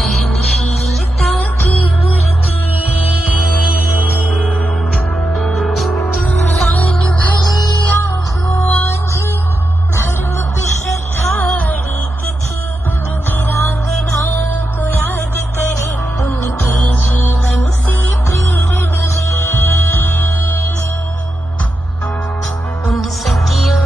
सहनशीलता की मूर्ति मान भले या हो आंधी धर्म पे श्रद्धा अड़िग थी उन वीरांगना को याद करे उनके जीवन से प्रेरणा ले उन सतियों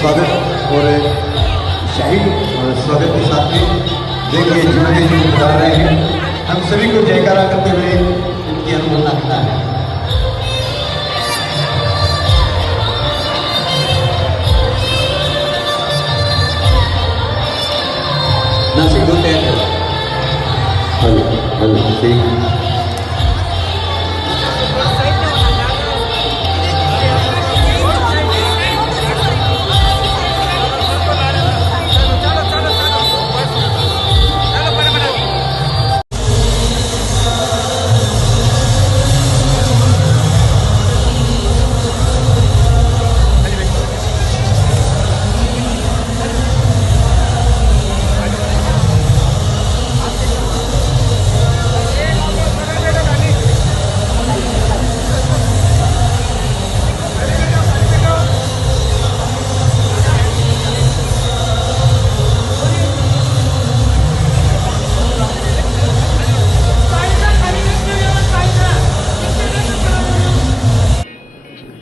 स्वागत और शाही स्वागत के साथ में देखिए जुड़े जी बता रहे हैं। हम सभी को जयकारा करते हुए इनकी अनुमोदना करना है। नासिक दो तैयार करो। हेलो ठीक।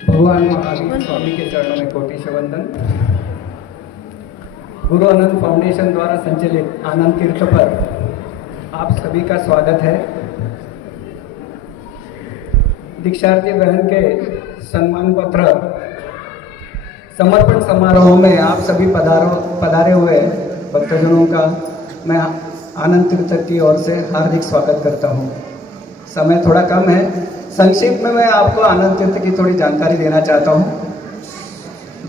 भगवान महावीर स्वामी के चरणों में कोटि से वंदन। गुरु आनंद फाउंडेशन द्वारा संचालित आनंद तीर्थ पर आप सभी का स्वागत है। दीक्षार्थी बहन के सम्मान पत्र समर्पण समारोह में आप सभी पधारे हुए भक्तजनों का मैं आनंद तीर्थ की ओर से हार्दिक स्वागत करता हूँ। समय थोड़ा कम है, संक्षिप्त में मैं आपको आनंद तीर्थ की थोड़ी जानकारी देना चाहता हूँ।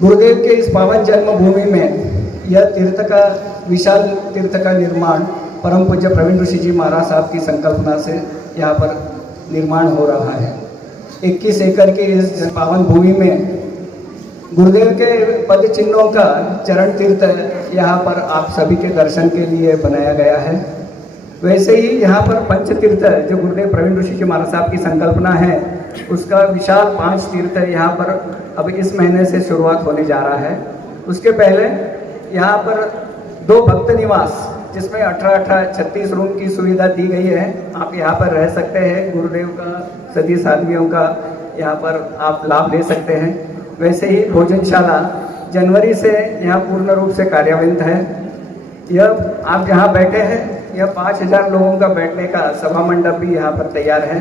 गुरुदेव के इस पावन जन्मभूमि में यह तीर्थ का विशाल तीर्थ का निर्माण परम पूज्य प्रवीण ऋषि जी महाराज साहब की संकल्पना से यहाँ पर निर्माण हो रहा है। 21 एकड़ की इस पावन भूमि में गुरुदेव के पद चिन्हों का चरण तीर्थ यहाँ पर आप सभी के दर्शन के लिए बनाया गया है। वैसे ही यहाँ पर पंच तीर्थ जो गुरुदेव प्रवीण ऋषि जी महाराज साहब की संकल्पना है उसका विशाल 5 तीर्थ यहाँ पर अब इस महीने से शुरुआत होने जा रहा है। उसके पहले यहाँ पर 2 भक्त निवास जिसमें 36 रूम की सुविधा दी गई है। आप यहाँ पर रह सकते हैं, गुरुदेव का सती साध्वियों का यहाँ पर आप लाभ ले सकते हैं। वैसे ही भोजनशाला जनवरी से यहाँ पूर्ण रूप से कार्यान्वित है। यह आप जहाँ बैठे हैं यह 5000 लोगों का बैठने का सभा मंडप भी यहाँ पर तैयार है।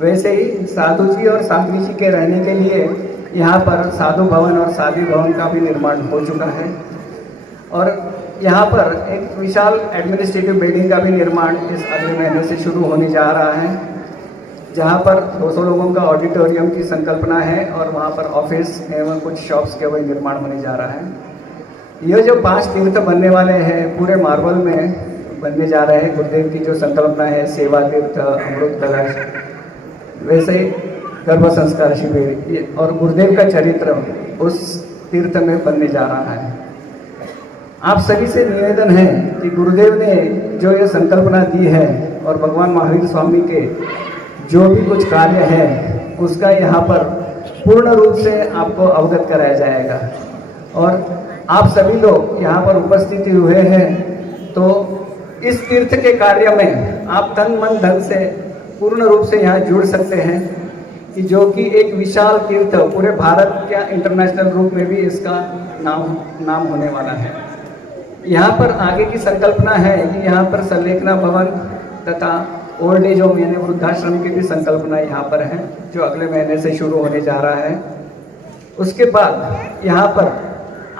वैसे ही साधु जी और साध्वी जी के रहने के लिए यहाँ पर साधु भवन और साध्वी भवन का भी निर्माण हो चुका है। और यहाँ पर एक विशाल एडमिनिस्ट्रेटिव बिल्डिंग का भी निर्माण इस अगले महीने से शुरू होने जा रहा है, जहाँ पर 200 लोगों का ऑडिटोरियम की संकल्पना है और वहाँ पर ऑफिस एवं कुछ शॉप्स के वही निर्माण होने जा रहा है। ये जो 5 तीर्थ बनने वाले हैं पूरे मार्बल में बनने जा रहे हैं। गुरुदेव की जो संकल्पना है सेवा तीर्थ, अमृत कलश, वैसे ही गर्भ संस्कार शिविर और गुरुदेव का चरित्र उस तीर्थ में बनने जा रहा है। आप सभी से निवेदन है कि गुरुदेव ने जो ये संकल्पना दी है और भगवान महावीर स्वामी के जो भी कुछ कार्य है उसका यहाँ पर पूर्ण रूप से आपको अवगत कराया जाएगा। और आप सभी लोग यहाँ पर उपस्थित हुए हैं तो इस तीर्थ के कार्य में आप तन मन धन से पूर्ण रूप से यहाँ जुड़ सकते हैं कि जो कि एक विशाल तीर्थ पूरे भारत या इंटरनेशनल रूप में भी इसका नाम होने वाला है। यहाँ पर आगे की संकल्पना है कि यहाँ पर संलेखना भवन तथा ओल्ड एज होम यानी वृद्धाश्रम की भी संकल्पना यहाँ पर है जो अगले महीने से शुरू होने जा रहा है। उसके बाद यहाँ पर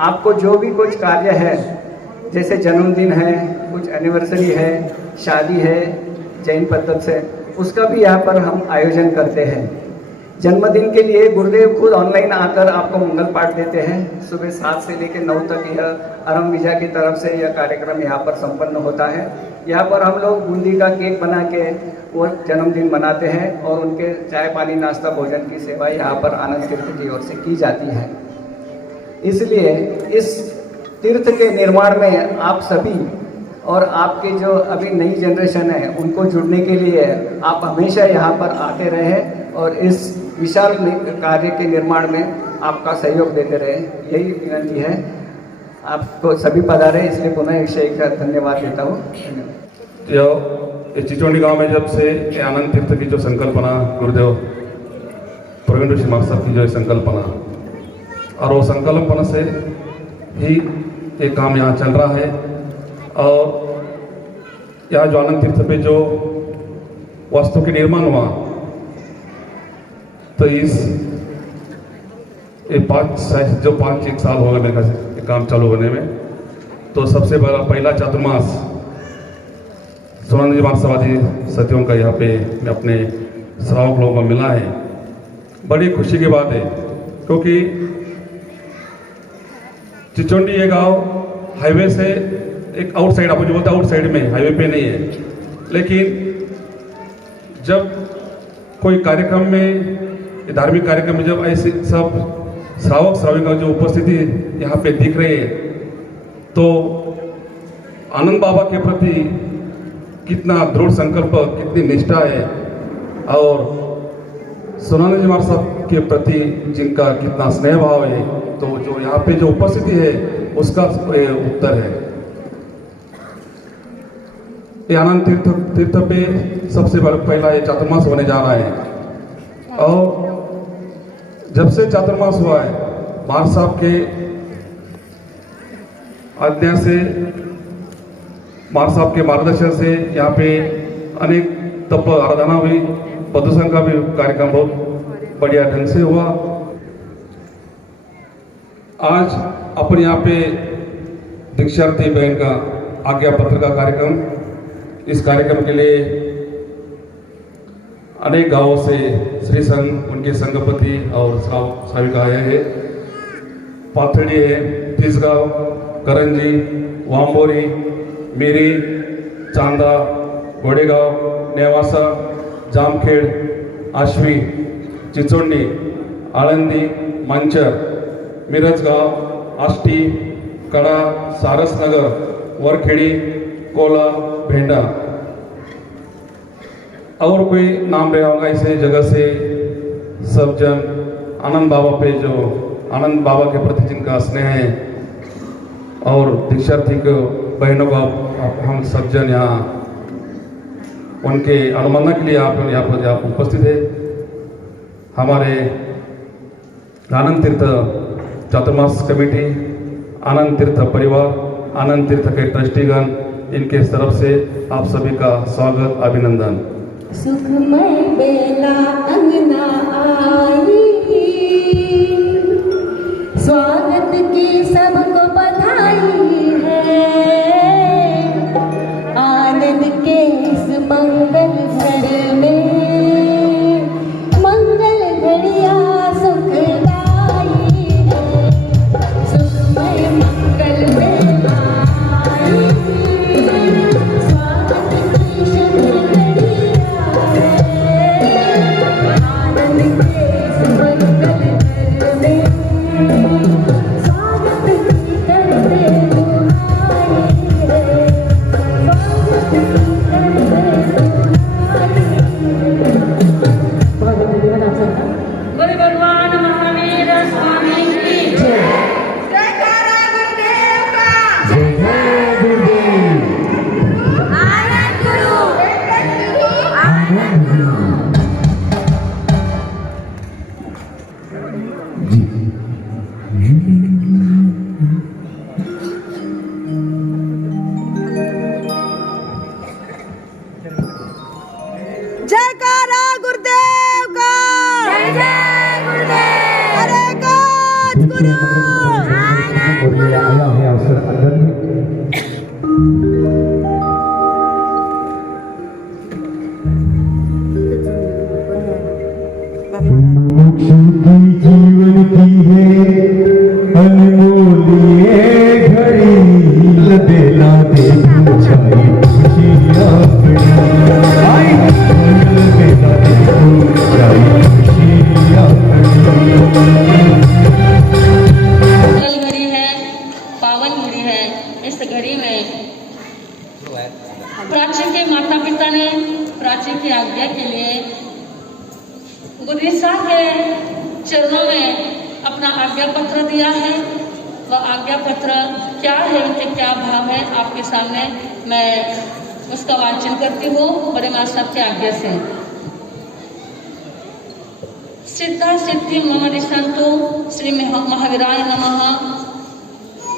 आपको जो भी कुछ कार्य है जैसे जन्मदिन है, कुछ एनिवर्सरी है, शादी है जैन पद्धति से, उसका भी यहाँ पर हम आयोजन करते हैं। जन्मदिन के लिए गुरुदेव खुद ऑनलाइन आकर आपको मंगल पाठ देते हैं। सुबह 7 से लेकर 9 तक यह अरम विजा की तरफ से यह कार्यक्रम यहाँ पर संपन्न होता है। यहाँ पर हम लोग बूंदी का केक बना के वो जन्मदिन मनाते हैं और उनके चाय पानी नाश्ता भोजन की सेवा यहाँ पर आनंद तीर्थ की ओर से की जाती है। इसलिए इस तीर्थ के निर्माण में आप सभी और आपके जो अभी नई जनरेशन है उनको जुड़ने के लिए आप हमेशा यहाँ पर आते रहें और इस विशाल कार्य के निर्माण में आपका सहयोग देते रहे, यही विनती है। आपको सभी पधारे इसलिए पुनः एक धन्यवाद देता हूँ। चिचोंडी गांव में जब से आनंद तीर्थ की जो संकल्पना गुरुदेव प्रवीण ऋषि महाराज साहब की जो संकल्पना और वो संकल्पना से ही ये काम यहाँ चल रहा है। और यहाँ जो आनंद तीर्थ पे जो वास्तु के निर्माण हुआ, तो इस एक साल हो गए मेरे ये काम चालू होने में। तो सबसे बड़ा पहला चातुर्मास सोनानंद जी महासवादी सतियों का यहाँ पे अपने श्रावक लोगों को मिला है। बड़ी खुशी की बात है, क्योंकि चिचोंडी ये गांव हाईवे से एक आउटसाइड, आपको जो बोलते हैं आउटसाइड में, हाईवे पे नहीं है। लेकिन जब कोई कार्यक्रम में, धार्मिक कार्यक्रम में, जब ऐसे सब श्रावक श्राविका जो उपस्थिति यहाँ पे दिख रही है, तो आनंद बाबा के प्रति कितना दृढ़ संकल्प, कितनी निष्ठा है, और सोनानंद जी महाराज साहब के प्रति जिनका कितना स्नेह भाव है, तो जो यहाँ पे जो उपस्थिति है उसका उत्तर है। ये आनंद तीर्थ पे सबसे पहला ये चातुर्मास होने जा रहा है। और जब से चातुर्मास हुआ है, महाराज साहब के आज्ञा से, महाराज साहब के मार्गदर्शन से यहाँ पे अनेक तप आराधना हुई, प्रदूषण का भी कार्यक्रम बहुत बढ़िया ढंग से हुआ। आज अपन यहाँ पे दीक्षार्थी बहन का आज्ञा पत्र का कार्यक्रम, इस कार्यक्रम के लिए अनेक गांवों से श्री संघ, उनके संघपति और श्राविका आए हैं। पाथड़ी है, तिसगांव, करंजी, वांबोरी, मेरी, चांदा, घोडेगांव, नेवासा, जामखेड, आश्वी, चिचोंडी, आळंदी, मंचर, मिरजगांव, आष्टी, कडा, सारसनगर, वरखेड़ी, कोला, भेंडा, और कोई नाम रहा होगा ऐसे जगह से सब जन आनंद बाबा पे, जो आनंद बाबा के प्रति जिनका स्नेह है, और दीक्षार्थी को बहनों को हम सब जन यहाँ उनके अनुमोदन के लिए आप उपस्थित है। हमारे आनंद तीर्थ चातुर्मास कमेटी, आनंद तीर्थ परिवार, आनंद तीर्थ के ट्रस्टीगण, इनके तरफ से आप सभी का स्वागत, अभिनंदन। सुखमय बेला अंगना आई, स्वागत की सबको बधाई है। आनंद के इस मंगल घर में मंगल घड़िया सुखदाई है। सुखमय मंगल बेला आई, स्वागत की शुभ घड़िया है। आनंद के इस मंगल घर में स्वागत की करते दुहाई है। स्वागत की करते दुहाई है। गुरु भगवान महावीर स्वामी की जय। जयकारा गुरुदेव का। आनंद गुरु, आनंद गुरु। जयकारा गुरुदेव का। जय जय गुरुदेव। हरे काज गुरु। आनंद और ये आया है अवसर अंदर में। मोक्ष की जीवन की है अनमोल ये घड़ी, लबेला दे छाई खुशियाँ बड़ी। आई लबेला दे छाई खुशियाँ बड़ी। मंगल घड़ी है, पावन घड़ी है। इस घड़ी में प्राचीन के माता पिता ने प्राचीन की आज्ञा के लिए गुरुजी साहब के चरणों में अपना आज्ञा पत्र दिया है। वह आज्ञा पत्र क्या है, उनके क्या भाव है, आपके सामने मैं उसका वाचन करती हूँ बड़े माँ साहब की आज्ञा से। सिद्धा सिद्धि मम दिशंतु श्री महावीराय नमः।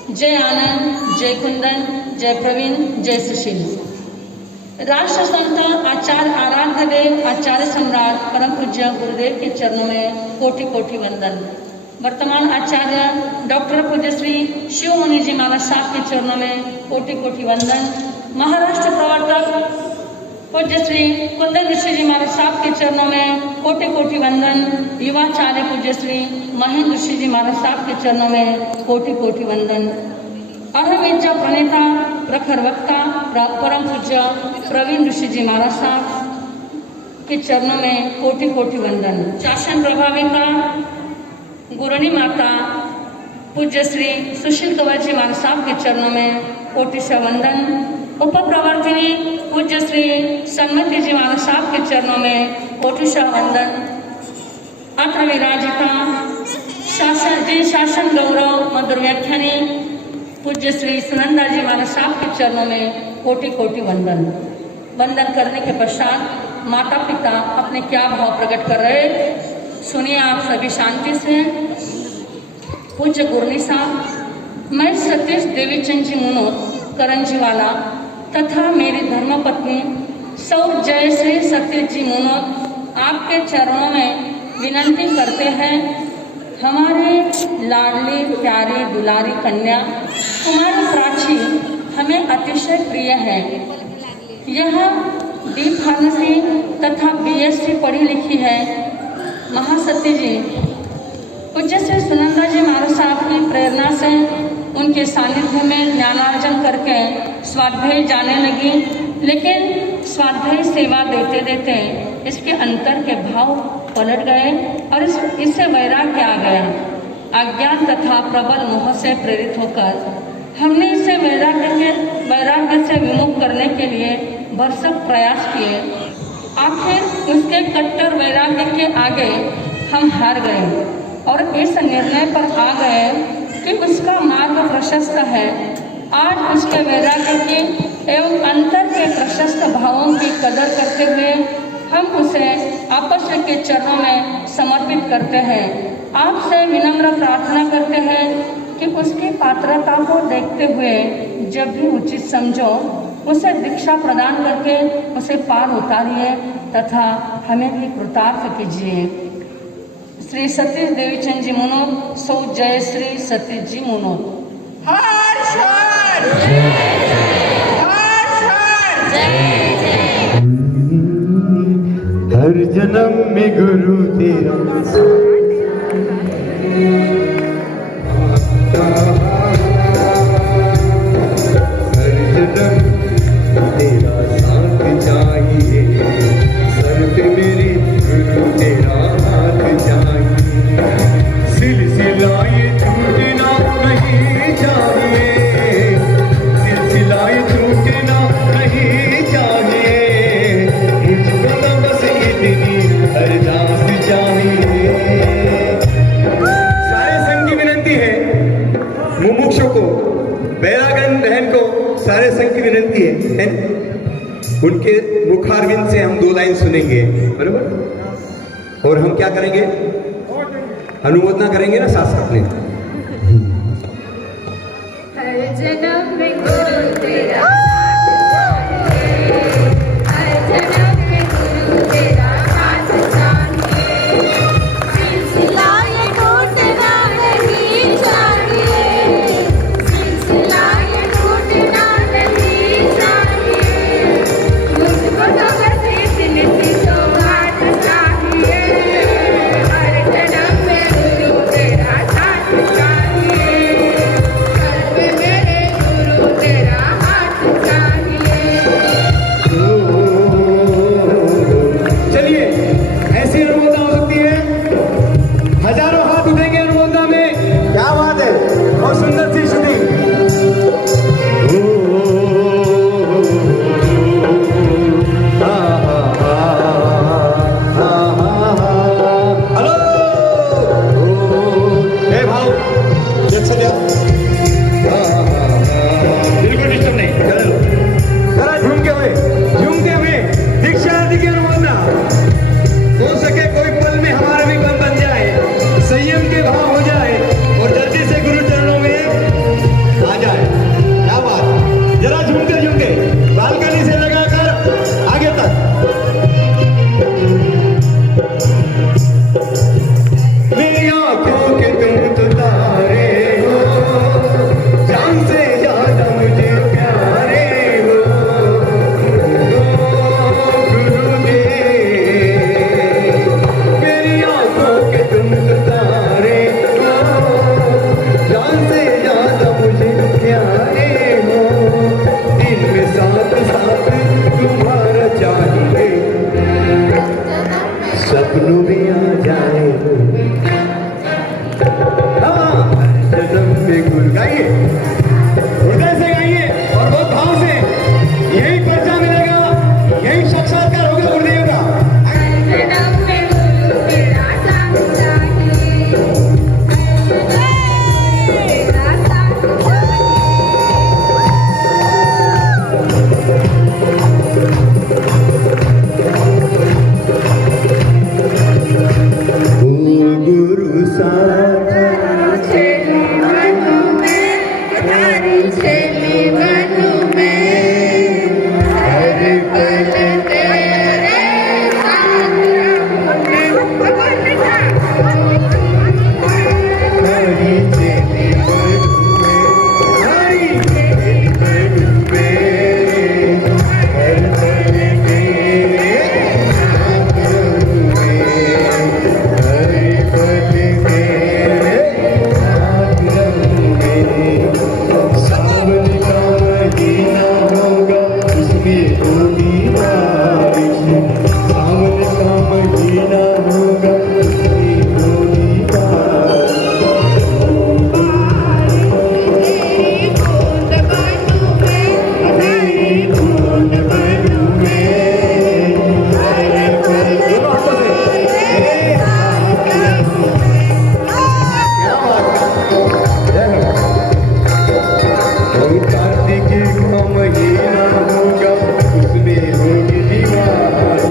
जय आनंद, जय कुंदन, जय प्रवीण, जय सुशील। राष्ट्र संत आचार्य आराध्य देव आचार्य सम्राट परम पूज्य गुरुदेव के चरणों में कोटि कोटि वंदन। वर्तमान आचार्य डॉक्टर पूज्य श्री शिव मुनि जी महाराज साहब के चरणों में कोटि कोटि वंदन। महाराष्ट्र प्रवर्तक पूज्य श्री कुंदन ऋषि जी महाराज साहब के चरणों में कोटि कोटि वंदन। युवाचार्य पूज्य श्री महेंद्र ऋषि जी महाराज साहब के चरणों में कोटि कोटि वंदन। अहम प्रणेता प्रखर वक्ता परम पूज्य प्रवीण ऋषि जी महाराज साहब के चरणों में कोटि कोटि वंदन। शासन प्रभाविका गुरुनी माता पूज्य श्री सुशील कंवर जी महाराज साहब के चरणों में कोटिशः वंदन। उप प्रवर्तिनी पूज्य श्री सन्मति जी महाराज साहब के चरणों में कोटिशः वंदन। अत्र विराजिता शासन जी शासन गौरव मधुर व्याख्यानी पूज्य श्री सुनंदा जी महाराज साहब के चरणों में कोटि कोटि वंदन। वंदन करने के पश्चात माता पिता अपने क्या भाव प्रकट कर रहे, सुनिए आप सभी शांति से। पूज्य गुरनी साहब, मैं सतीश देवीचंद जी मुनोत करंजीवाला तथा मेरी धर्मपत्नी सौ जयश्री सतीश जी मुनोत आपके चरणों में विनंती करते हैं, हमारे लाडली प्यारी दुलारी कन्या कुमारी प्राची हमें अतिशय प्रिय है। यह डी फार्मेसी तथा बीएससी पढ़ी लिखी है। महासती जी पूज्य श्री सुनंदा जी महाराज साहब की प्रेरणा से उनके सानिध्य में ज्ञानार्जन करके स्वाध्याय जाने लगी, लेकिन स्वाध्याय सेवा देते देते इसके अंतर के भाव पलट गए और इससे वैराग्य आ गया। अज्ञान तथा प्रबल मोह से प्रेरित होकर हमने इसे वैराग्य से विमुख करने के लिए भरसक प्रयास किए। आखिर उसके कट्टर वैराग्य के आगे हम हार गए और इस निर्णय पर आ गए कि उसका मार्ग प्रशस्त है। आज उसके वैराग्य के एवं अंतर के प्रशस्त भावों की कदर करते हुए हम उसे आपस के चरणों में समर्पित करते हैं। आपसे विनम्र प्रार्थना करते हैं कि उसकी पात्रता को देखते हुए जब भी उचित समझो उसे दीक्षा प्रदान करके उसे पार उतारिए तथा हमें भी कृतार्थ कीजिए। श्री सतीश देवीचंद जी मुनोत, सौ जय श्री सतीश जी मुनोत। हर जन्म में गुरु तेरा हर जन्म तेरा साथ चाहिए, सर पे मेरे गुरु तेरा हाथ चाहिए। सिलसिलाए टूटना नहीं चाहिए, सिलसिलाए टूटना नहीं चाहिए। मुझको तो बस इतनी अरदास चाहिए। सारे संघ की विनंती है, मुमुक्षु को, बैरागन बहन को, सारे संघ की विनंती है उनके मुखारविंद से हम 2 लाइन सुनेंगे, बरोबर? और हम क्या करेंगे? अनुमोदना करेंगे ना साथ साथ में। हर जन्म में गुरु तेरा, हर जन्म में गुरु तेरा हाथ चाहिए। सिलसिला ये टूटना नहीं चाहिए, सिलसिला ये टूटना नहीं चाहिए। मुझको तो बस इतनी सी सौगात चाहिए। हर जन्म में गुरु तेरा साथ चाहिए, सर पे मेरे गुरु तेरा उसमें होगी बारिश, सावन का महीना होगा उसमें होगी बारिश। कार्तिक का महीना होगा उसमें होगी दीवारी।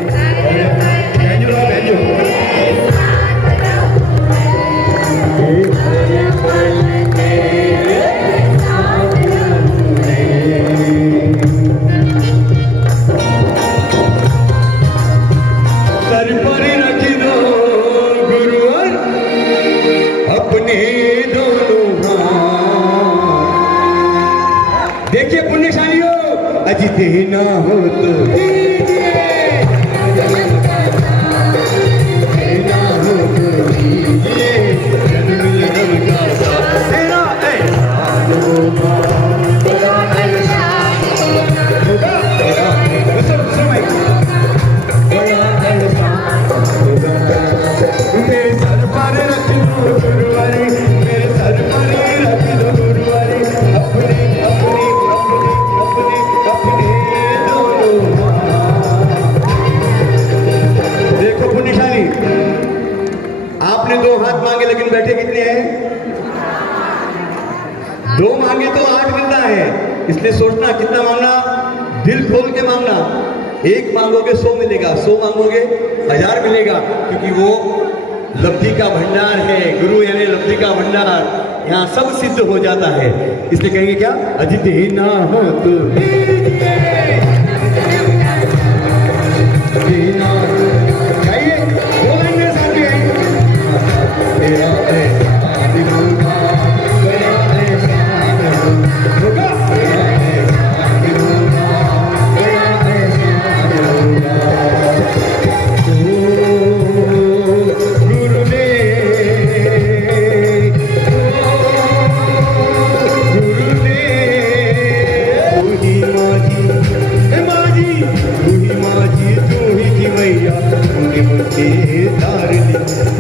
सर पर रख दो गुरुवर अपने दोनों हाथ। देखिए पुण्यशालियों, अजी देना हो तो दीजिए, देना हो तो दीजिए, जन्म जन्म का साथ तेरा एहसान होगा, तेरा एहसान होगा, तेरा मेरे सर पर रख दो गुरुवारी, मेरे सर पर रख दो गुरुवारी, अपने अपने अपने अपने अपने दोनों हाथ। देखो पुण्यशाली, आपने 2 हाथ मांगे लेकिन बैठे कितने हैं? 2 मांगे तो 8 मिलता है, इसलिए सोचना कितना मांगना, दिल खोल के मांगना। 1 मांगोगे 100 मिलेगा, 100 मांगोगे 1000 मिलेगा, क्योंकि वो लब्धि का भंडार है। गुरु यानी लब्धि का भंडार, यहाँ सब सिद्ध हो जाता है। इसलिए कहेंगे क्या, अजी देना हो तो दीजिए, देना हो चाहिए। 2 लाइन मेरे साथ भी है। तेरा एहसान होगा, तेरा एहसान होगा, तेरा एहसान होगा, तेरा एहसान होगा। गुरु ने तू ही माझी तू ही की मैया, तूने मुझे तार ली,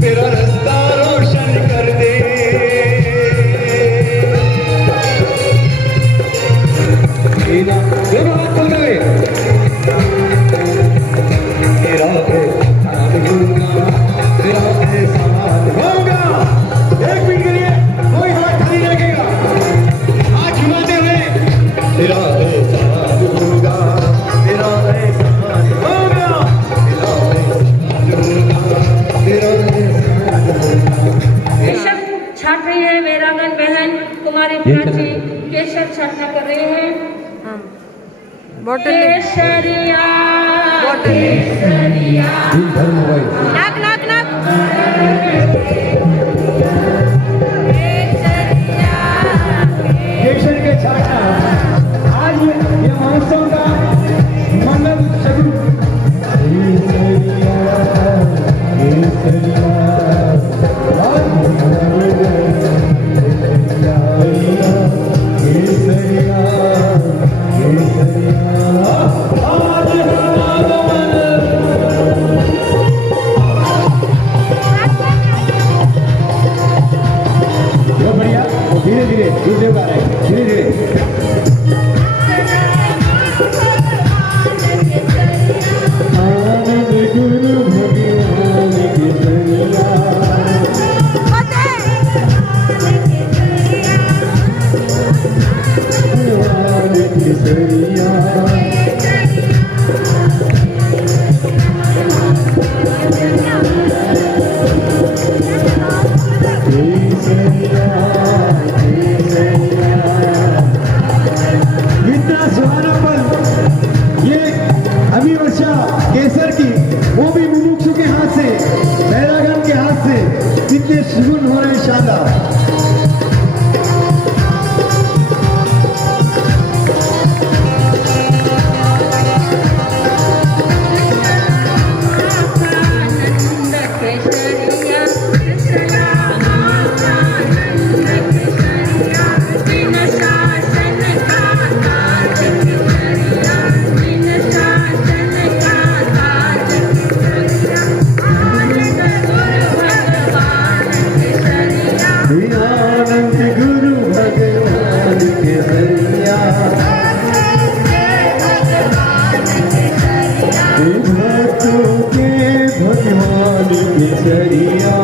मेरा रास्ता रोशन कर दे। दोनों हाथ खोल गए। तेरा एहसान होगा, तेरा एहसान होगा। 1 मिनट के लिए कोई हाथ खाली रखेगा, हाथ झुमाते हुए। तेरा एहसान होगा, तेरा एहसान होगा, तेरा एहसान होगा, तेरा एहसान होगा। केशर छाट रही है वैरागन बहन कुमारी प्राची, केशर छाटना कर रहे हैं। केसरिया केसरिया नाक नाक नाक केशर के छाटा आज ये महोत्सव का मंगल स्वरूप। केसरिया केसरिया केसरिया बढ़िया, धीरे धीरे दूसरे बार धीरे धीरे। आनंद गुरु भगवान केसरिया, भगवान केसरिया। इतना सुहाना पल, ये अभी वर्षा केसर की, वो भी मुमुक्षु के हाथ से, बैरागन के हाथ से, कितने सुगुन हो रहे हैं, शानदार। केसरिया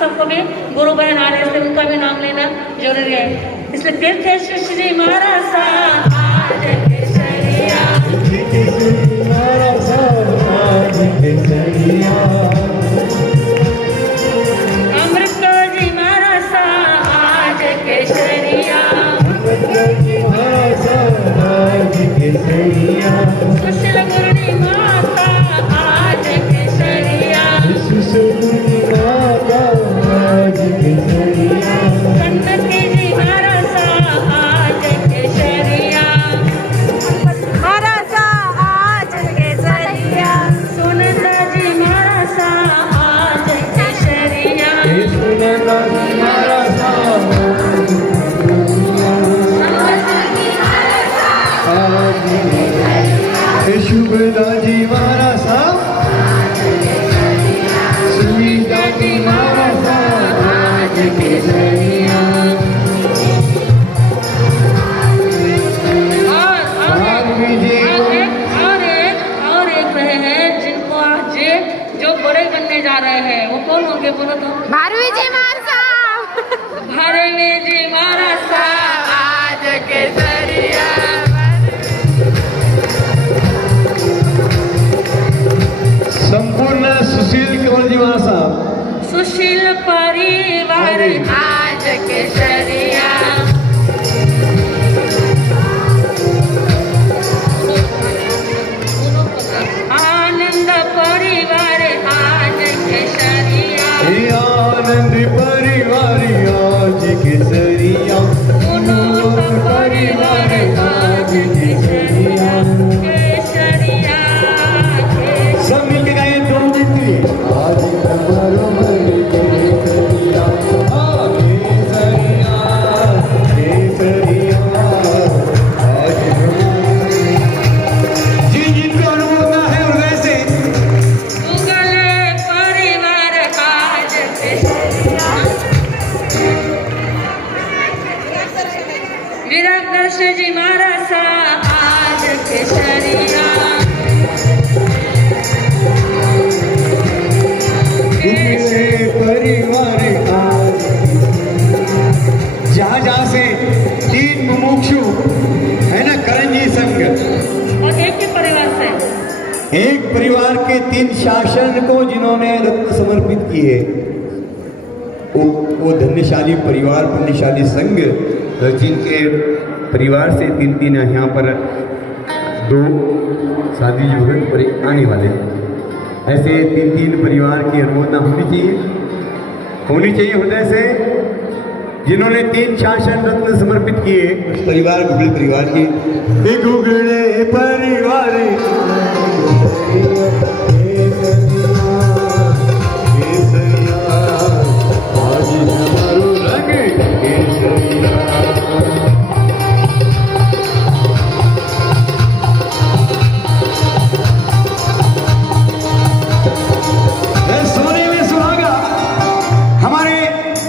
सबको भी गुरु बहन आ रहे थे, उनका भी नाम लेना जरूरी है। इसलिए तीर्थेश्वर श्री महाराज अमृत जी महाराज आज केसरिया सुशील गुरुनी माता आज केसरिया गणपति जी महाराज आज केसरिया आज केसरिया सुनंदा जी महाराज आज केसरिया सुशील परिवार आज केसरिया आनंद परिवार आज केसरिया आनंद परिवार आज केसरिया परिवार आज केसरिया केसरिया सब मिलके गाए दोनों मिलके आज हमारो मन केसरिया केसरिया केसरिया आज जिनको अनुभव है हृदय से उगले परिवार आज केसरिया वीराकृष्ण जी महाराज आज केसरिया परिवार आज जहाँ से तीन मुमुक्षु है ना करंजी संघ और एक ही परिवार से एक परिवार के तीन शासन को जिन्होंने रत्न समर्पित किए वो धन्यशाली परिवार पुण्यशाली संघ जिनके परिवार से तीन तीन यहाँ पर दो शादी युवक पर आने वाले ऐसे तीन तीन परिवार की अनुमोदना होनी चाहिए हृदय से जिन्होंने तीन शासन रत्न समर्पित किए उस परिवार गुगले परिवार की गुगले परिवार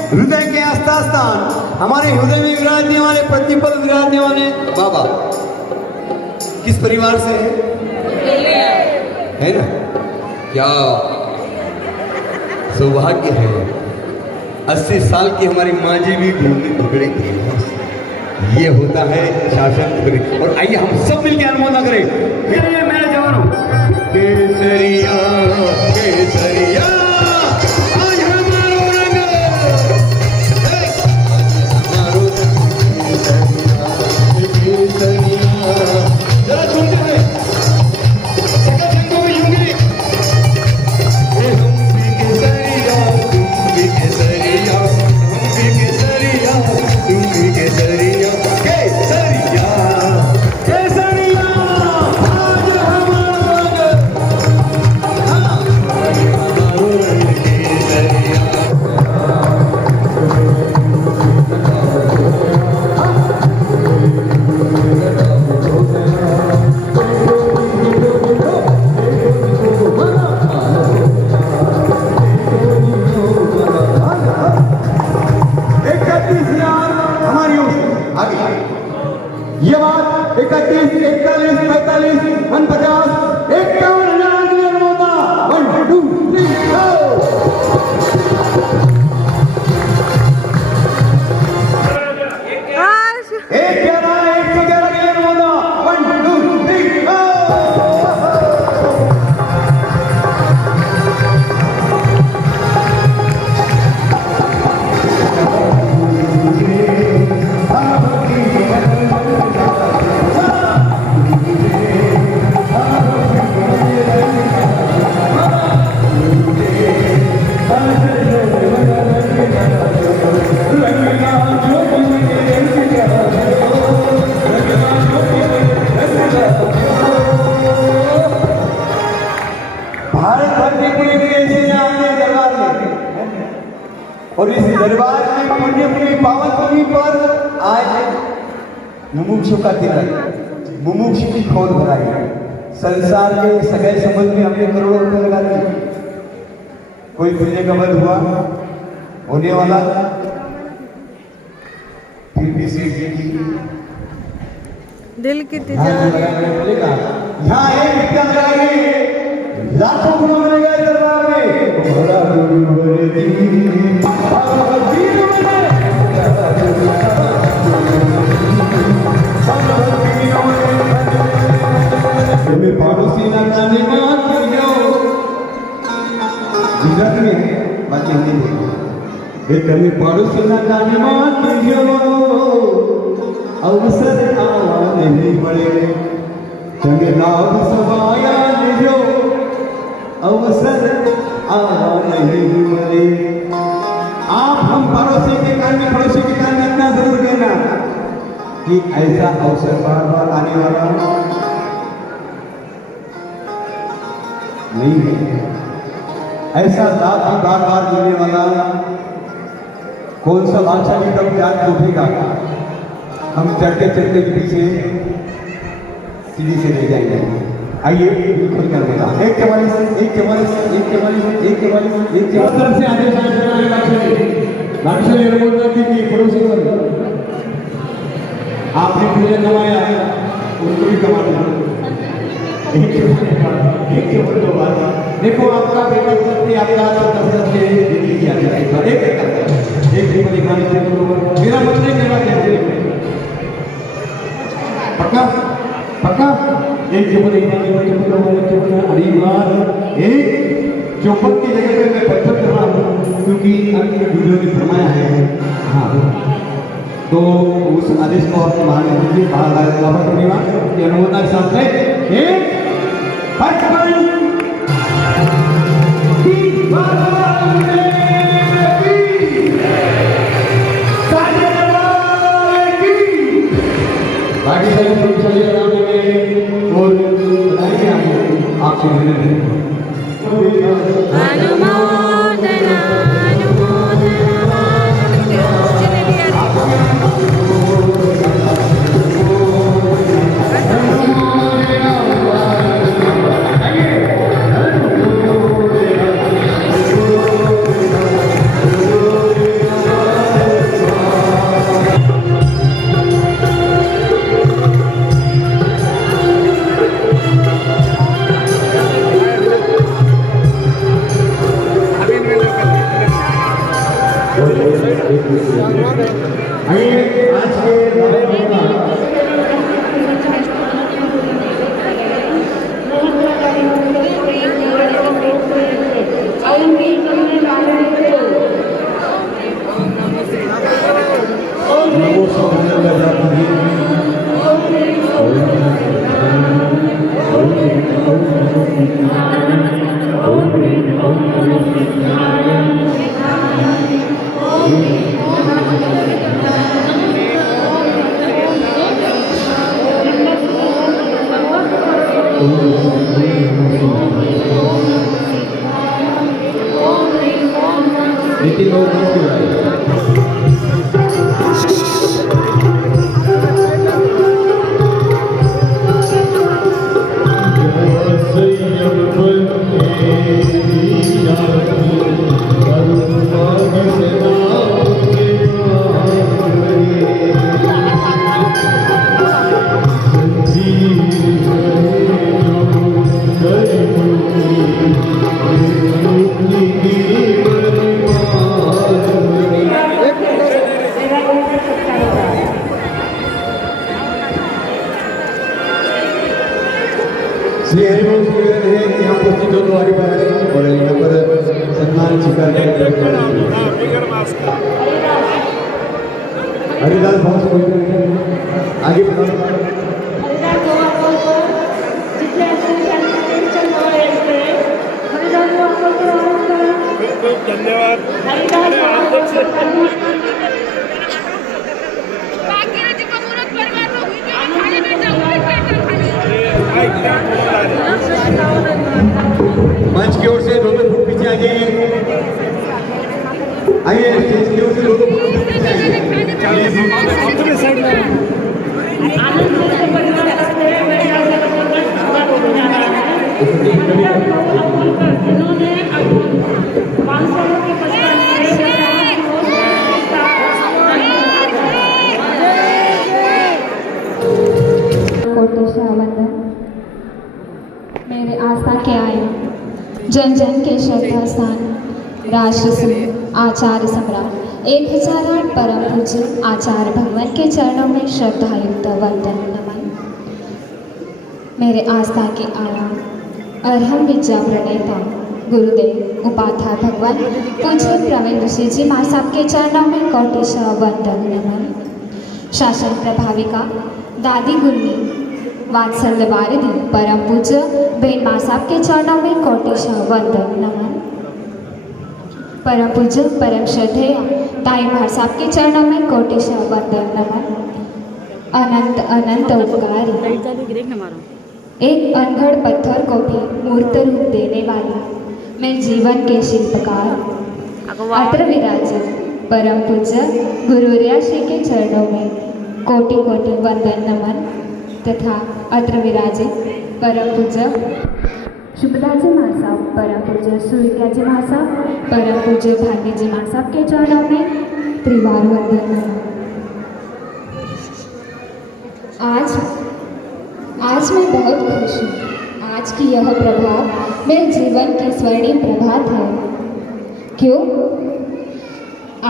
हृदय के आस्था स्थान हमारे हृदय में विराजने वाले प्रतिपल विराजने वाले बाबा किस परिवार से है ना क्या सौभाग्य है 80 साल की हमारी माँ जी भी घुगड़े थी ये होता है शासन घुगड़े और आइए हम सब मिलकर अनुमोदन करें मेरे जवानों केसरिया केसरिया ये बात 31, 41, 45, 49, 51,000 की अनुमोदना 1, 2, 3, go! एक 111 की अनुमोदना 1, 2, 3, go! और इस दरबार में पुण्यभूमि पावन भूमि पर आज मुमुक्षु का दिन है मुमुक्षु की खोज भराई संसार के सगै संबंध में हमने करोड़ों रुपए लगा दिए कोई पुण्य का बल हुआ होने वाला फिर भी दिल की तिजोरी यहाँ एक विद्या लगाएंगे लाखों गुना मिलेगा दरबार में पड़ोसी ना जाने गुजरात में बाकी हिंदी તમે પડોશીના કાનમાં કહેજો અવસર આવા નહીં મળે તમે લાભ સવાયા લેજો अवसर आवा नहीं मिले। आप हम पड़ोसी के कान में इतना जरूर कहना कि ऐसा अवसर बार बार आने वाला नहीं है, ऐसा दाद भी बार बार मिलने वाला कौन सा बादशाह भी कब जान उठेगा, हम चढ़ते चढ़ते के पीछे सीढ़ी से ले जाएंगे। आइए बिल्कुल करने का एक के वाली तरफ से आदेश की पड़ोसी आपने मुझे कमाया उनको भी कमा दिया। देखो आपका बेटा आपका मेरा मन नहीं करना कहते पक्का पक्का एक चौपन की जगह पे मैं 55 कर रहा हूँ क्योंकि वीडियो ने फरमाया है। हाँ तो उस आदेश को आप मान लीजिए कि अनुमोदन के साथ बाकी सभी और बताइए आपसे श्री हरिवंश है यहाँ उपस्थित हो द्वारी पर और यहाँ पर सम्मान स्वीकार हरिदास भाव से आगे धन्यवाद। मंच की ओर से 2-2 फुट पीछे आ जाइए। आइए स्टेज की ओर से 2-2 फुट पीछे आइए। मेरे आस्था के आए जन जन के श्रद्धा स्थान राष्ट्र आचार्य सम्राट 1008 परम पूज्य आचार्य भगवान के चरणों में श्रद्धायुक्त वंदन नमन। मेरे आस्था के आया अरहम विद्या प्रणेता गुरुदेव उपाध्याय भगवान पूज्य प्रवीण ऋषि जी माँ साहब के चरणों में कोटिशः वंदन नमन। शासन प्रभाविका दादी गुरमी वात्सल्य वारिधि परम पूज्य बहन माँ साहब के चरणों में कोटिशः वंदन नमन। परम पूज्य परम श्रद्धेय ताई माँ साहब के चरणों में कोटिशः वंदन नमन। अनंत अनंत उपकारी एक अनगढ़ पत्थर को भी मूर्त रूप देने वाली मैं जीवन के शिल्पकार अत्र विराजित परम पूज्य गुरुवर्या श्री के चरणों में कोटि कोटि वंदन नमन तथा अत्र विराजित परम पूज्य शुभदा जी माँ साहब, परम पूज्य सुविद्या जी माँ साहब, परम पूज्य भाग्य जी माँ साहब के चरणों में त्रिवार वंदन नमन। आज मैं बहुत खुश हूँ। आज की यह प्रभात मेरे जीवन की स्वर्णिम प्रभात है। क्यों?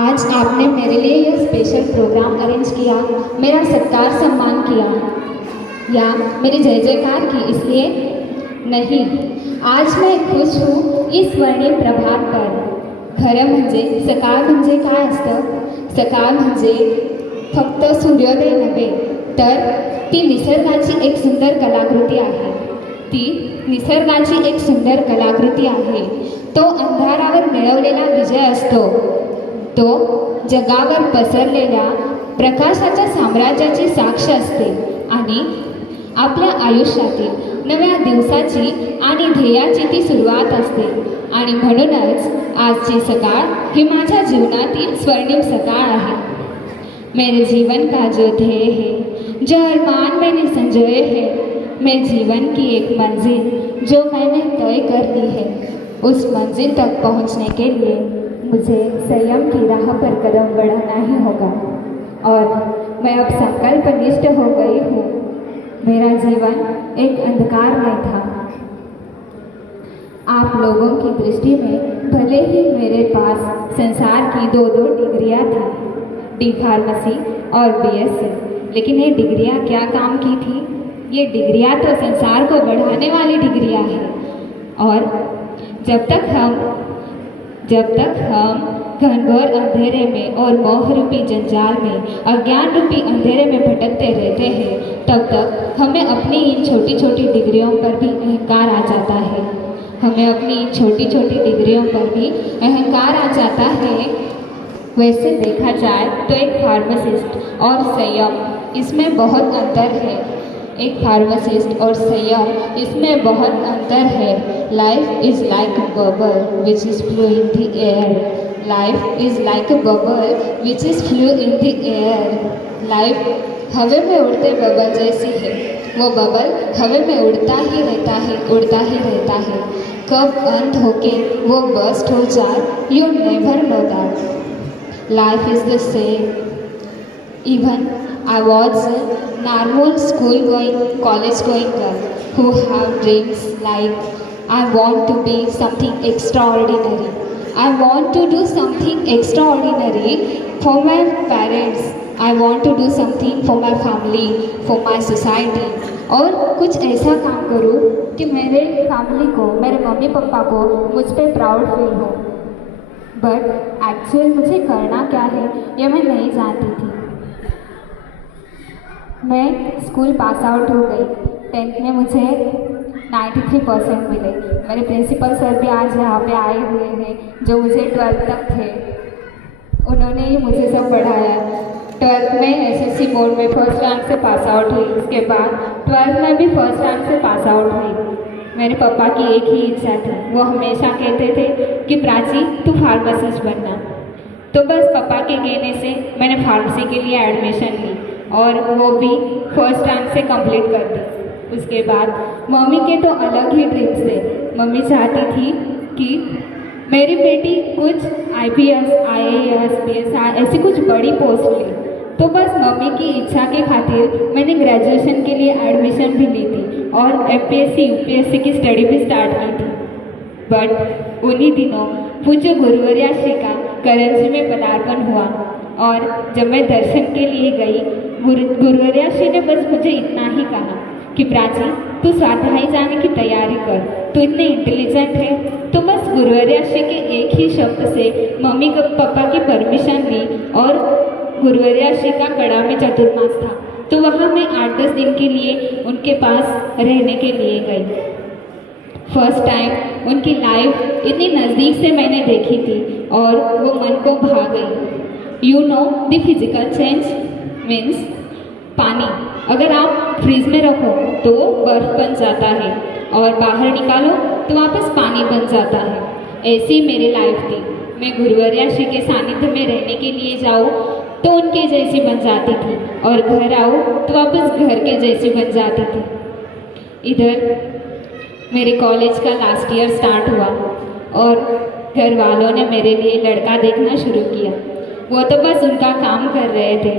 आज आपने मेरे लिए यह स्पेशल प्रोग्राम अरेंज किया, मेरा सत्कार सम्मान किया या मेरी जय जयकार की, इसलिए नहीं। आज मैं खुश हूँ इस स्वर्णिम प्रभात पर। खरं म्हणजे सकाळ म्हणजे काय असतं? सकाळ म्हणजे फक्त सूर्योदय नव्हे, तर ती निसर्गाची एक सुंदर कलाकृती आहे। ती निसर्गाची एक सुंदर कलाकृती आहे। तो अंधारावर मिळवलेला विजय असतो। तो जगावर पसरलेल्या प्रकाशाच्या साम्राज्याची साक्ष असते आणि आपल्या आयुष्यातील नव्या दिवसाची आणि ध्येयाची ती सुरुवात असते। आणि म्हणूनच आजची सकाळ ही माझ्या जीवनातील स्वर्णिम सकाळ आहे। मेरे जीवन का जो ध्येय है, जो अरमान मैंने संजोए हैं, मैं जीवन की एक मंजिल जो मैंने तय कर ली है, उस मंजिल तक पहुंचने के लिए मुझे संयम की राह पर कदम बढ़ाना ही होगा। और मैं अब संकल्पनिष्ठ हो गई हूँ। मेरा जीवन एक अंधकार में था। आप लोगों की दृष्टि में भले ही मेरे पास संसार की दो डिग्रियाँ थी, डी फार्मेसी और बीएससी, लेकिन ये डिग्रियाँ क्या काम की थी? ये डिग्रियाँ तो संसार को बढ़ाने वाली डिग्रियाँ हैं। और जब तक हम घनघोर अंधेरे में और मोह रूपी जंजाल में, अज्ञान रूपी अंधेरे में भटकते रहते हैं, तब तक हमें अपनी इन छोटी छोटी डिग्रियों पर भी अहंकार आ जाता है। हमें अपनी इन छोटी छोटी डिग्रियों पर भी अहंकार आ जाता है। वैसे देखा जाए तो एक फार्मासिस्ट और संयम, इसमें बहुत अंतर है। एक फार्मासिस्ट और संयम, इसमें बहुत अंतर है। Life is like a bubble which is flow in the air. Life is like a bubble which is flow in the air. Life हवा में उड़ते बबल जैसी है। वो बबल हवा में उड़ता ही रहता है, उड़ता ही रहता है। कब अंत होके वो बस्ट हो जाए, you never know that. Life is the same. Even I was a normal school-going, college-going girl who have dreams like I want to be something extraordinary. I want to do something extraordinary for my parents. I want to do something for my family, for my society. और कुछ ऐसा काम करूँ कि मेरे family को, मेरे mummy papa को मुझ पर प्राउड फील हो। बट एक्चुअल मुझे करना क्या है ये मैं नहीं जानती थी। मैं स्कूल पास आउट हो गई। 10th में मुझे 93% मिले। मेरे प्रिंसिपल सर भी आज यहाँ पे आए हुए हैं, जो मुझे 12th तक थे। उन्होंने ही मुझे सब पढ़ाया। 12th में SSC बोर्ड में फर्स्ट रैंक से पास आउट हुई। उसके बाद 12th में भी फर्स्ट रैंक से पास आउट हुई। मेरे पापा की एक ही इच्छा थी, वो हमेशा कहते थे कि प्राची तू फार्मासिस्ट बनना। तो बस पापा के कहने से मैंने फार्मेसी के लिए एडमिशन ली और वो भी फर्स्ट रैंक से कंप्लीट कर दी। उसके बाद मम्मी के तो अलग ही ड्रीम्स थे। मम्मी चाहती थी कि मेरी बेटी कुछ IPS, IAS, PSI ऐसी कुछ बड़ी पोस्ट ले। तो बस मम्मी की इच्छा के खातिर मैंने ग्रेजुएशन के लिए एडमिशन भी ली थी और MPSC, UPSC की स्टडी भी स्टार्ट की थी। बट उन्हीं दिनों पूज्य गुरुवर्या श्री का करंजी में पदार्पण हुआ और जब मैं दर्शन के लिए गई, गुरुवर्या श्री ने बस मुझे इतना ही कहा कि प्राची तू स्वाध्याय जाने की तैयारी कर, तू इतने इंटेलिजेंट है, तो बस गुरुवर्या श्री के एक ही शब्द से मम्मी पापा की परमिशन ली और गुरुवर्या श्री का कड़ा में चतुर्मास था, तो वहाँ मैं 8-10 दिन के लिए उनके पास रहने के लिए गई। फर्स्ट टाइम उनकी लाइफ इतनी नज़दीक से मैंने देखी थी और वो मन को भा गई। You know the physical change means पानी अगर आप फ्रीज में रखो तो वो बर्फ बन जाता है और बाहर निकालो तो वापस पानी बन जाता है। ऐसी मेरी लाइफ थी। मैं गुरुवर्या श्री के सानिध्य में रहने के लिए जाऊँ तो उनके जैसी बन जाती थी और घर आऊँ तो वापस घर के जैसी बन जाती थी। इधर मेरे कॉलेज का लास्ट ईयर स्टार्ट हुआ और घर वालों ने मेरे लिए लड़का देखना शुरू किया। वो तो बस उनका काम कर रहे थे,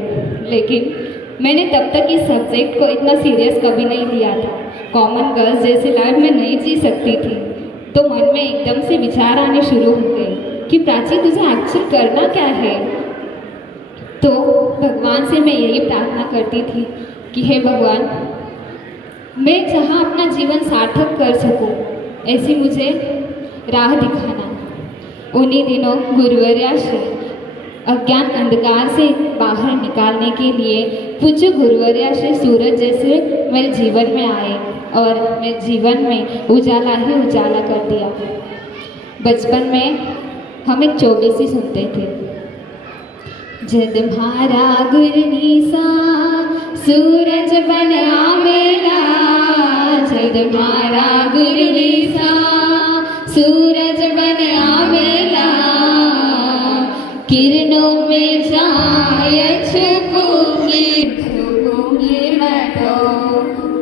लेकिन मैंने तब तक इस सब्जेक्ट को इतना सीरियस कभी नहीं लिया था। कॉमन गर्ल्स जैसी लाइफ में नहीं जी सकती थी, तो मन में एकदम से विचार आने शुरू हो गए कि प्राची तुझे एक्चुअल करना क्या है। तो भगवान से मैं यही प्रार्थना करती थी कि हे भगवान, मैं जहाँ अपना जीवन सार्थक कर सकूं, ऐसी मुझे राह दिखाना। उन्हीं दिनों गुरुवर्या श्री अज्ञान अंधकार से बाहर निकालने के लिए पूज्य गुरुवर्या श्री सूरज जैसे मेरे जीवन में आए और मेरे जीवन में उजाला ही उजाला कर दिया। बचपन में हम एक 24 सुनते थे, जद म्हारा गुरनीसा सूरज बन आवेला, जद म्हारा गुरनीसा सूरज बन आवेला, किरणों में जाय छुपूंगी छुपूंगी मैं तो,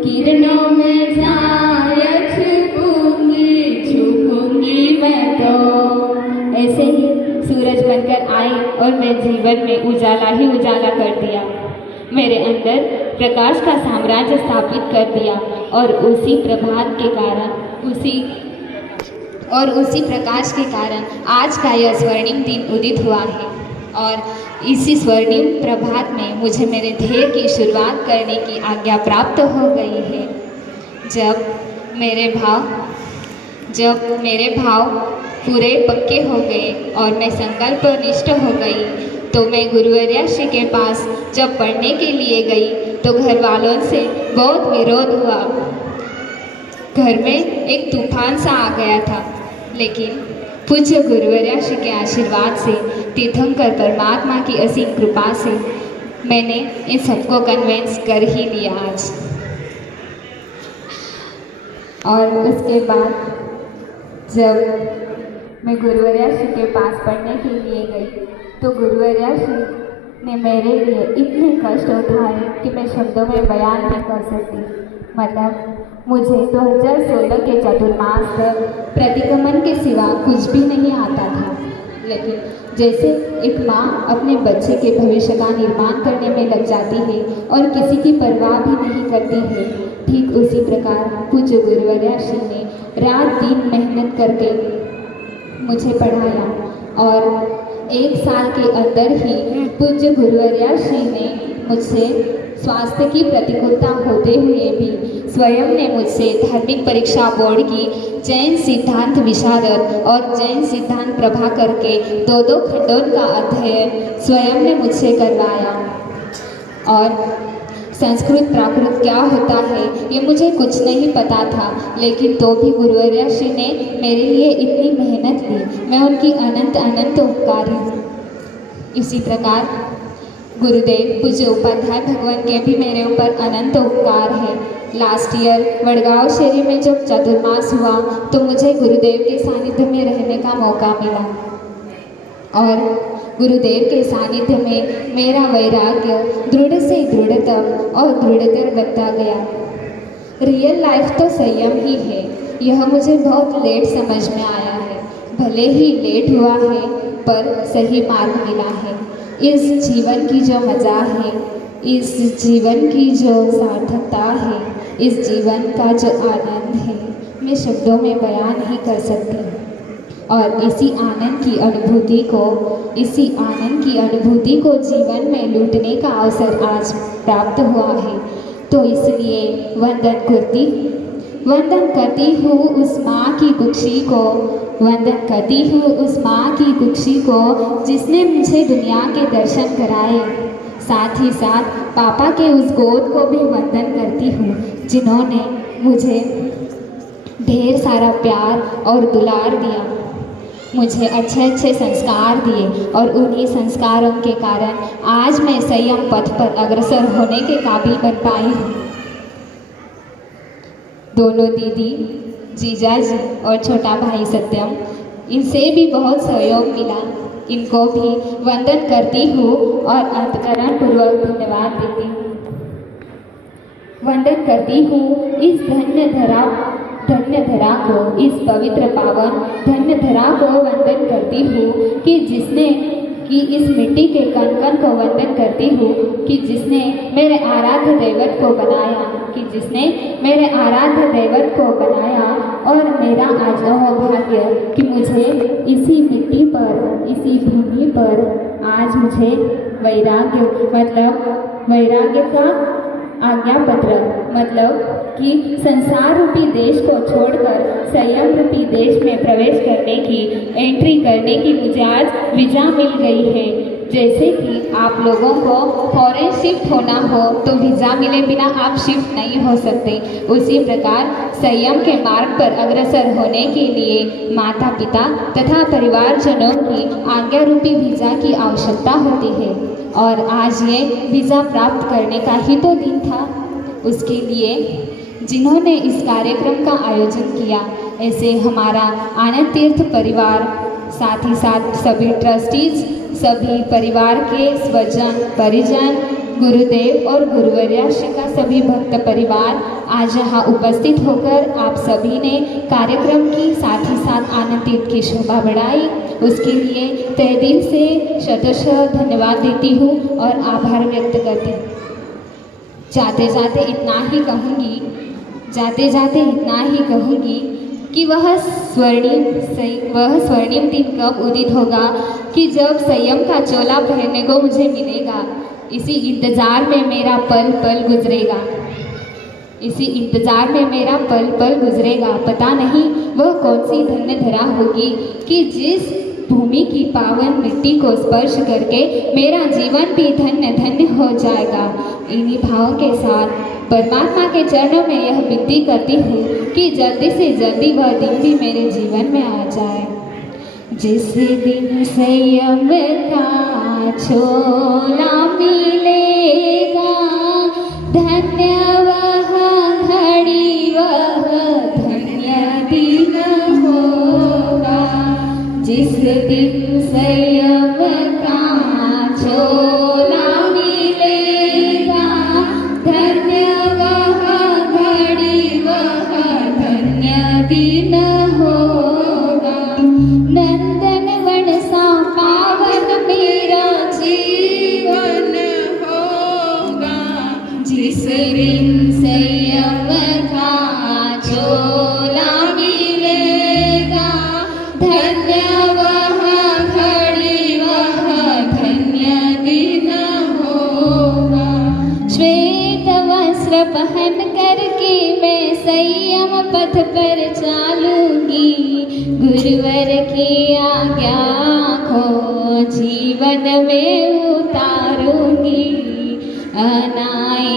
किरणों में जाय छुपूंगी छुपूंगी मैं तो। ऐसे ही सूरज बनकर आई और मेरे जीवन में उजाला ही उजाला कर दिया। मेरे अंदर प्रकाश का साम्राज्य स्थापित कर दिया और उसी प्रभात के कारण उसी प्रकाश के कारण आज का यह स्वर्णिम दिन उदित हुआ है। और इसी स्वर्णिम प्रभात में मुझे मेरे ध्येय की शुरुआत करने की आज्ञा प्राप्त हो गई है। जब मेरे भाव पूरे पक्के हो गए और मैं संकल्पनिष्ठ हो गई, तो मैं गुरुवर्या श्री के पास जब पढ़ने के लिए गई तो घर वालों से बहुत विरोध हुआ। घर में एक तूफान सा आ गया था, लेकिन पूज्य गुरुवर्या श्री के आशीर्वाद से, तीर्थंकर परमात्मा की असीम कृपा से मैंने इन सबको कन्विंस कर ही लिया आज। और उसके बाद जब मैं गुरुवर्या श्री के पास पढ़ने के लिए गई तो गुरुवर्या श्री ने मेरे लिए इतने कष्ट उठाए कि मैं शब्दों में बयान नहीं कर सकती। मतलब मुझे 2016 के चतुर्मास तक प्रतिक्रमण के सिवा कुछ भी नहीं आता था, लेकिन जैसे एक माँ अपने बच्चे के भविष्य का निर्माण करने में लग जाती है और किसी की परवाह भी नहीं करती है, ठीक उसी प्रकार पूज्य गुरुवर्या श्री ने रात दिन मेहनत करके मुझे पढ़ाया। और 1 साल के अंदर ही पूज्य गुरुवर्या श्री ने मुझसे स्वास्थ्य की प्रतिकूलता होते हुए भी स्वयं ने मुझसे धार्मिक परीक्षा बोर्ड की जैन सिद्धांत विशारद और जैन सिद्धांत प्रभाकर के 2 खंडों का अध्ययन स्वयं ने मुझसे करवाया। और संस्कृत प्राकृत क्या होता है ये मुझे कुछ नहीं पता था, लेकिन तो भी गुरुवर्या श्री ने मेरे लिए इतनी मेहनत ली। मैं उनकी अनंत अनंत उपकार हूँ। इसी प्रकार गुरुदेव पूज्य उपाध्याय भगवान के भी मेरे ऊपर अनंत उपकार है। लास्ट ईयर वडगांव शहरी में जब चतुर्मास हुआ तो मुझे गुरुदेव के सानिध्य में रहने का मौका मिला और गुरुदेव के सानिध्य में मेरा वैराग्य दृढ़ से दृढ़तम और दृढ़तर बनता गया। रियल लाइफ तो संयम ही है, यह मुझे बहुत लेट समझ में आया है। भले ही लेट हुआ है पर सही मार्ग मिला है। इस जीवन की जो मज़ा है, इस जीवन की जो सार्थकता है, इस जीवन का जो आनंद है, मैं शब्दों में बयान नहीं कर सकती। और इसी आनंद की अनुभूति को जीवन में लूटने का अवसर आज प्राप्त हुआ है। तो इसलिए वंदन करती वंदन करती हूँ उस माँ की कुक्षी को, वंदन करती हूँ उस माँ की कुक्षी को जिसने मुझे दुनिया के दर्शन कराए। साथ ही साथ पापा के उस गोद को भी वंदन करती हूँ जिन्होंने मुझे ढेर सारा प्यार और दुलार दिया, मुझे अच्छे अच्छे संस्कार दिए और उन्हीं संस्कारों के कारण आज मैं संयम पथ पर अग्रसर होने के काबिल बन पाई हूँ। दोनों दीदी, जीजा जी और छोटा भाई सत्यम, इनसे भी बहुत सहयोग मिला। इनको भी वंदन करती हूँ और अंतःकरण पूर्वक धन्यवाद देती हूँ। वंदन करती हूँ इस धन्य धरा को, इस पवित्र पावन धन्य धरा को वंदन करती हूँ कि इस मिट्टी के कण कण को वंदन करती हूँ कि जिसने मेरे आराध्य दैवत को बनाया, और मेरा आज भाग्य कि मुझे इसी मिट्टी पर, इसी भूमि पर आज मुझे वैराग्य का आज्ञा पत्र, मतलब कि संसार रूपी देश को छोड़कर संयम रूपी देश में प्रवेश करने की, एंट्री करने की मुझे आज वीजा मिल गई है। जैसे कि आप लोगों को फॉरेन शिफ्ट होना हो तो वीज़ा मिले बिना आप शिफ्ट नहीं हो सकते, उसी प्रकार संयम के मार्ग पर अग्रसर होने के लिए माता पिता तथा परिवारजनों की आज्ञा रूपी वीज़ा की आवश्यकता होती है। और आज ये वीज़ा प्राप्त करने का ही तो दिन था। उसके लिए जिन्होंने इस कार्यक्रम का आयोजन किया, ऐसे हमारा आनंद तीर्थ परिवार, साथ ही साथ सभी ट्रस्टीज, सभी परिवार के स्वजन परिजन, गुरुदेव और गुरुवर्याश्री का सभी भक्त परिवार आज यहाँ उपस्थित होकर आप सभी ने कार्यक्रम की, साथ ही साथ आनंद तीर्थ की शोभा बढ़ाई। उसके लिए तहे दिल से शतशः धन्यवाद देती हूँ और आभार व्यक्त करती हूँ। जाते जाते इतना ही कहूँगी कि वह स्वर्णिम दिन कब उदित होगा कि जब संयम का चोला पहनने को मुझे मिलेगा। इसी इंतज़ार में मेरा पल पल गुजरेगा। पता नहीं वह कौन सी धन्य धरा होगी कि जिस भूमि की पावन मिट्टी को स्पर्श करके मेरा जीवन भी धन्य धन्य हो जाएगा। इन्हीं भावों के साथ परमात्मा के चरणों में यह विनती करती हूँ कि जल्दी से जल्दी वह दिन भी मेरे जीवन में आ जाए। जिस दिन संयम का छोला मिलेगा, धन्य वह घड़ी, वह धन्य दिन होगा। जिस दिन संयम का छोला मिलेगा, धन्य वह घड़ी, वह धन्य दिन होगा। नंदन वन सा पावन मेरा जीवन होगा। जिस दिन संयम का चोला मिलेगा, धन्य वह घड़ी, वह धन्य दिन होगा। श्वेत वस्त्र पहन करके मैं संयम पथ पर चालूंगी, गुरुवर की आज्ञा को जीवन में उतारूंगी। अनाए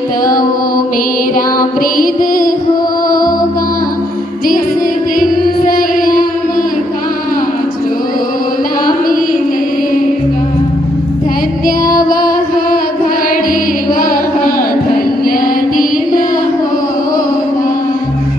तो वो मेरा प्रीत होगा। जिस दिन संयम का चोला मिलेगा, धन्य वह घड़ी, वह धन्य दिन होगा।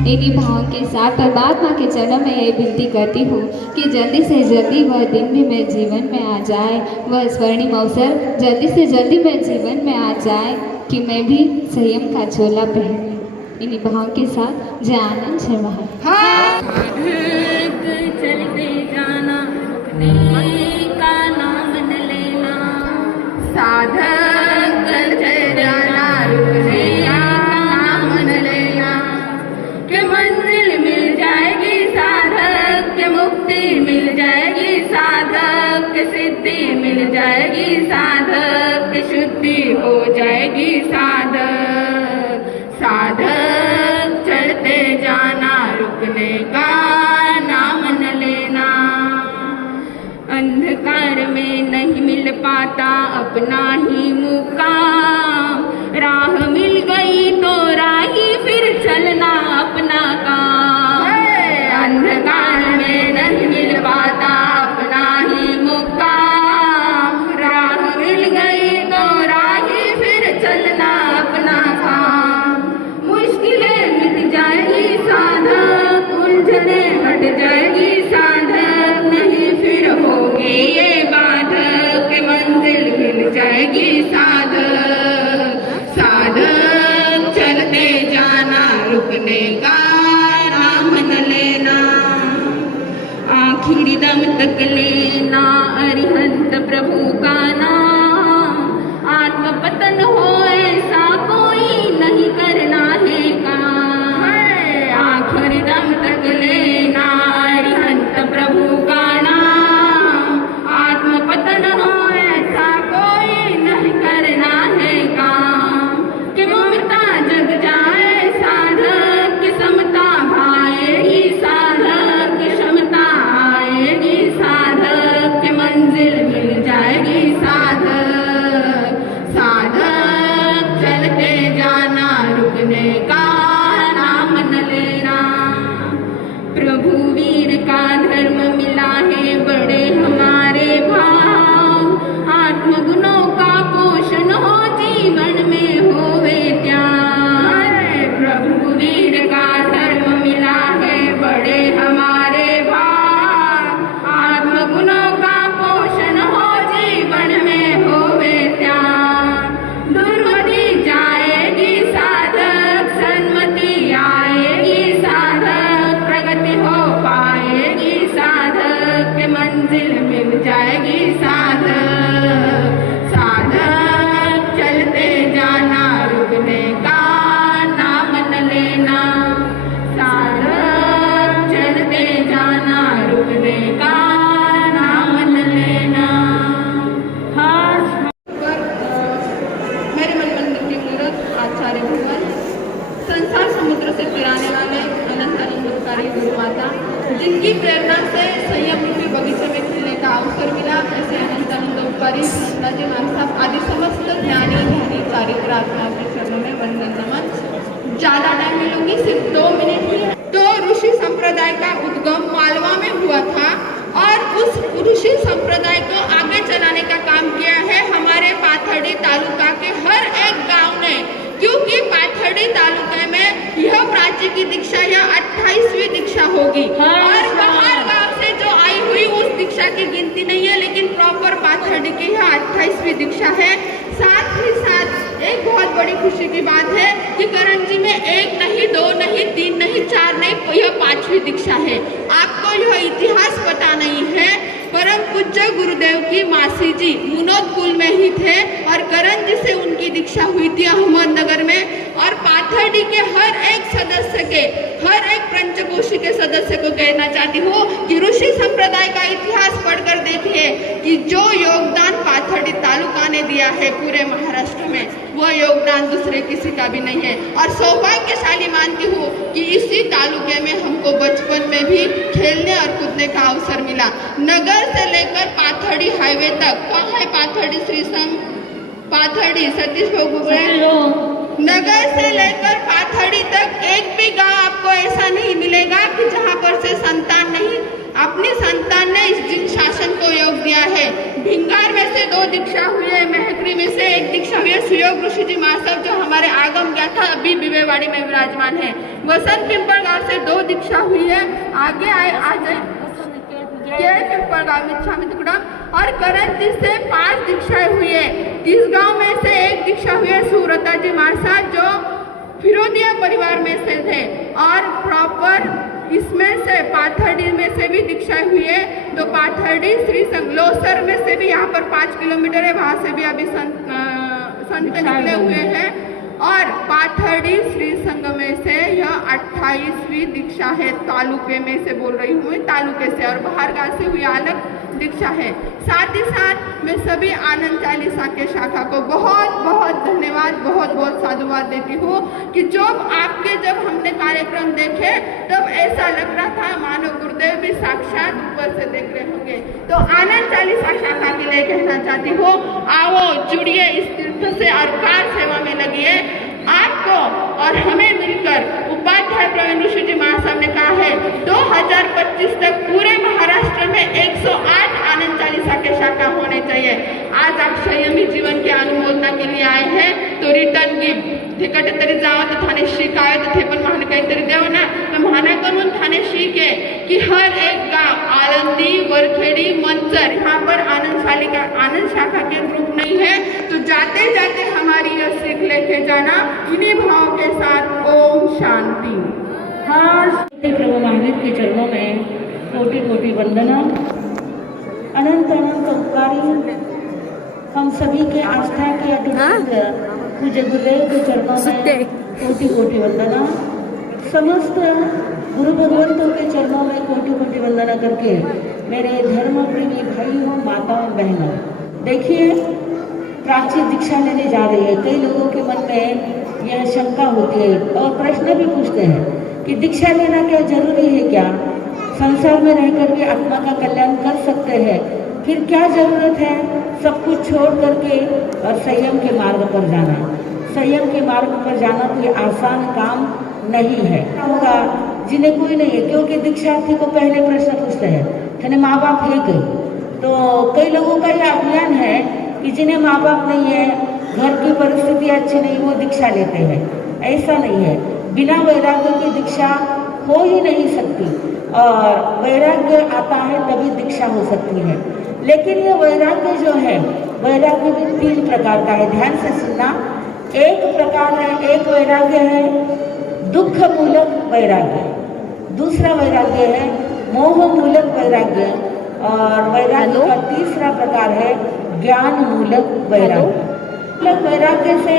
इन्हीं भाव के साथ परमात्मा के चरणों में यह विनती करती हूँ कि जल्दी से जल्दी वह दिन भी मेरे जीवन में आ जाए, वह स्वर्णिम अवसर जल्दी से जल्दी मेरे जीवन में आ जाए कि मैं भी संयम का चोला पहनूं। इन्हीं भाव के साथ जय आनंद जय महान। चलते जाना, का नाम न लेना, साधक चलते जाना, रुकने का नाम न लेना। कि मंजिल मिल जाएगी साधक, कि मुक्ति मिल जाएगी साधक, कि सिद्धि मिल जाएगी साधक, कि शुद्धि हो जाएगी साधक। पाता अपना ही मुकाम, राह मिल गई तो राही फिर चलना अपना काम। अंधकार में नहीं मिल पाता अपना ही मुकाम, राह मिल गई तो राही फिर चलना अपना काम। मुश्किलें मिट जाएगी साधक, उलझने हट जाएगी साधक, नहीं फिर होगी ये बाधक, मंजिल मिल जाएगी साधक। साधक चलते जाना, रुकने का नाम न लेना, आखिरी दम तक लेना अरिहंत प्रभु का नाम। आत्म पतन हो ऐसा कोई नहीं करना है काम, आखिरी दम तक लेना अरिहंत प्रभु का नाम। आत्म पतन हो ऐसा कोई नहीं करना है काम, कि ममता जग जाए साधक, कि समता भाएगी साधक, कि क्षमता आएगी साधक, कि मंजिल मिल जाएगी साधक। साधक चलते जाना, रुकने का नाम न लेना। प्रभु वीर का धर्म मिला है बड़े हमारे भाव, आत्मगुणों का पोषण हो जीवन में होवे त्याग। प्रभु वीर का धर्म मिला है बड़े हमारे भाव, आत्मगुणों का पोषण हो जीवन में होवे त्याग। दुर्मति जाएगी साधक, सन्मति आएगी साधक, प्रगति हो पाएगी साधक, के मंजिल मिल जाएगी साधक। साधक चलते जाना, रुकने का नाम न लेना। साधक चलते जाना, रुकने का नाम न लेना। मेरे मन मंदिर की मूर्त आचार्य भगवान, संसार समुद्र से पिराने वाले अनंत आनंदकारी गुरु माता, जिनकी प्रेरणा से संयम रूपी बगीचे में खिलने का अवसर मिला, ऐसे अनंत आनंदोपकारी नंदाजी महाराज साहब आदि समस्त ज्ञानी ध्यानी चारित्र आत्माओं के चरणों में वंदन नमन। ज्यादा टाइम नहीं लूंगी, सिर्फ 2 मिनट ही। तो ऋषि संप्रदाय का उद्गम मालवा में हुआ था और उस ऋषि संप्रदाय को आगे चलाने का काम किया है हमारे पाथर्डी तालुका के हर एक गांव ने, क्योंकि पाथर्डी तालुके में यह प्राची की दीक्षा यह 28वीं दीक्षा होगी। और बाहर गांव से जो आई हुई उस दीक्षा की गिनती नहीं है, लेकिन प्रॉपर पाथर्डी की यह 28वीं दीक्षा है। साथ ही साथ एक बहुत बड़ी खुशी की बात है कि करंजी में 1 नहीं 2 नहीं 3 नहीं 4 नहीं, यह 5वीं दीक्षा है। आपको यह इतिहास पता नहीं है, परम पूज्य गुरुदेव की मासी जी मुनोद कुल में ही थे और करंजी से उनकी दीक्षा हुई थी अहमदनगर में। और पाथर्डी के हर एक सदस्य के, हर एक पंचकोशी के सदस्य को कहना चाहती हूँ कि ऋषि संप्रदाय का इतिहास पढ़कर देखिए कि जो योगदान पाथर्डी तालुका ने दिया है पूरे महाराष्ट्र में, वह योगदान दूसरे किसी का भी नहीं है। और सौभाग्यशाली मानती हूँ कि इसी तालुके में हमको बचपन में भी खेलने और कूदने का अवसर मिला। नगर से लेकर पाथर्डी हाईवे तक, कहाँ है पाथर्डी श्रीसंग, पाथर्डी सतीश भोगुबे, नगर से लेकर पाथर्डी तक एक भी गांव आपको ऐसा नहीं मिलेगा कि जहां पर से संतान नहीं, अपनी संतान ने इस जिन शासन को योग दिया है। भिंगार में से 2 दीक्षा हुई है, महकरी में से 1 दीक्षा हुई है। सुयोग ऋषि जी महाराज जो हमारे आगम गया था, अभी बिवेवाड़ी में विराजमान है। वसंत पिंपल गांव से 2 दीक्षा हुई है। आगे आए आ जाए पिंपल गांव में छामितुकड़ा, और करंजी से 5 दीक्षाएं हुई है। इस गांव में से 1 दीक्षा हुई है सूरता जी महाराज जो फिरोदिया परिवार में से थे। और प्रॉपर इसमें से पाथर्डी में से भी दीक्षा हुई है। तो पाथर्डी श्री संगलोसर में से भी यहाँ पर 5 किलोमीटर है, वहाँ से भी अभी संत निकले हुए हैं। और पाथर्डी श्री संघ में से यह 28वीं दीक्षा है। तालुके में से बोल रही हूँ, तालुके से, और बाहर गांव से हुई अलग दीक्षा है। साथ ही साथ मैं सभी आनंद चालीसा के शाखा को बहुत बहुत धन्यवाद, बहुत बहुत साधुवाद देती हूँ कि जब हमने कार्यक्रम देखे तब ऐसा लग रहा था मानो गुरुदेव भी साक्षात ऊपर से देख रहे होंगे। तो आनंद चालीसा शाखा के लिए कहना चाहती हूँ, आओ जुड़िए इस तीर्थ से और कार सेवा में लगिए। आपको और हमें मिलकर उपाध्याय प्रवीण ऋषि जी महासाहब ने कहा है 2025 तक पूरे महाराष्ट्र में 108 आनंद चालीसा के शाखा होने चाहिए। आज आप संयमी जीवन के अनुमोदना के लिए आए हैं तो रिटर्न गिफ्ट तिकट तरी जावं तर थाने शिकावे तर थे पण महान काहीतरी द्यावं ना, तर महाना करून थाने शीख है कि हर एक गांव आळंदी, वरखेड़ी, मंचर यहाँ पर आनंद शाखा के ग्रुप नहीं है, तो जाते जाते हमारी यह सीख लेके जाना इन्हीं भाव के साथ। ओम शांति। हाँ, प्रभु महावीर के चरणों में कोटि कोटि वंदना। अनंत अनंत उपकारी हम सभी के आस्था के अतिरिक्त पूज्य गुरुदेव के चरणों में कोटि कोटि वंदना। समस्त गुरु भगवंतों के चरणों में कोटि कोटि वंदना करके मेरे धर्म प्रेमी भाइयों, माताओं, बहनों, देखिए प्राची दीक्षा लेने जा रही है। कई लोगों के मन में यह शंका होती है और प्रश्न भी पूछते हैं कि दीक्षा लेना क्या जरूरी है, क्या संसार में रहकर भी आत्मा का कल्याण कर सकते हैं, फिर क्या जरूरत है सब कुछ छोड़ करके और संयम के मार्ग पर जाना। संयम के मार्ग पर जाना कोई आसान काम नहीं है। होगा जिन्हें कोई नहीं है, क्योंकि दीक्षार्थी को पहले प्रश्न पूछते हैं तेने माँ बाप है कहीं, तो कई लोगों का यह अभियान है कि जिन्हें माँ बाप नहीं है, घर की परिस्थिति अच्छी नहीं, वो दीक्षा लेते हैं। ऐसा नहीं है, बिना वैराग्य की दीक्षा हो ही नहीं सकती और वैराग्य आता है तभी दीक्षा हो सकती है। लेकिन ये वैराग्य जो है, वैराग्य भी 3 प्रकार का है, ध्यान से सुनना। एक प्रकार है, एक वैराग्य है दुख मूलक वैराग्य, दूसरा वैराग्य है मोह मूलक वैराग्य और वैराग्य का तीसरा प्रकार है ज्ञान मूलक वैराग्य। वैराग्य से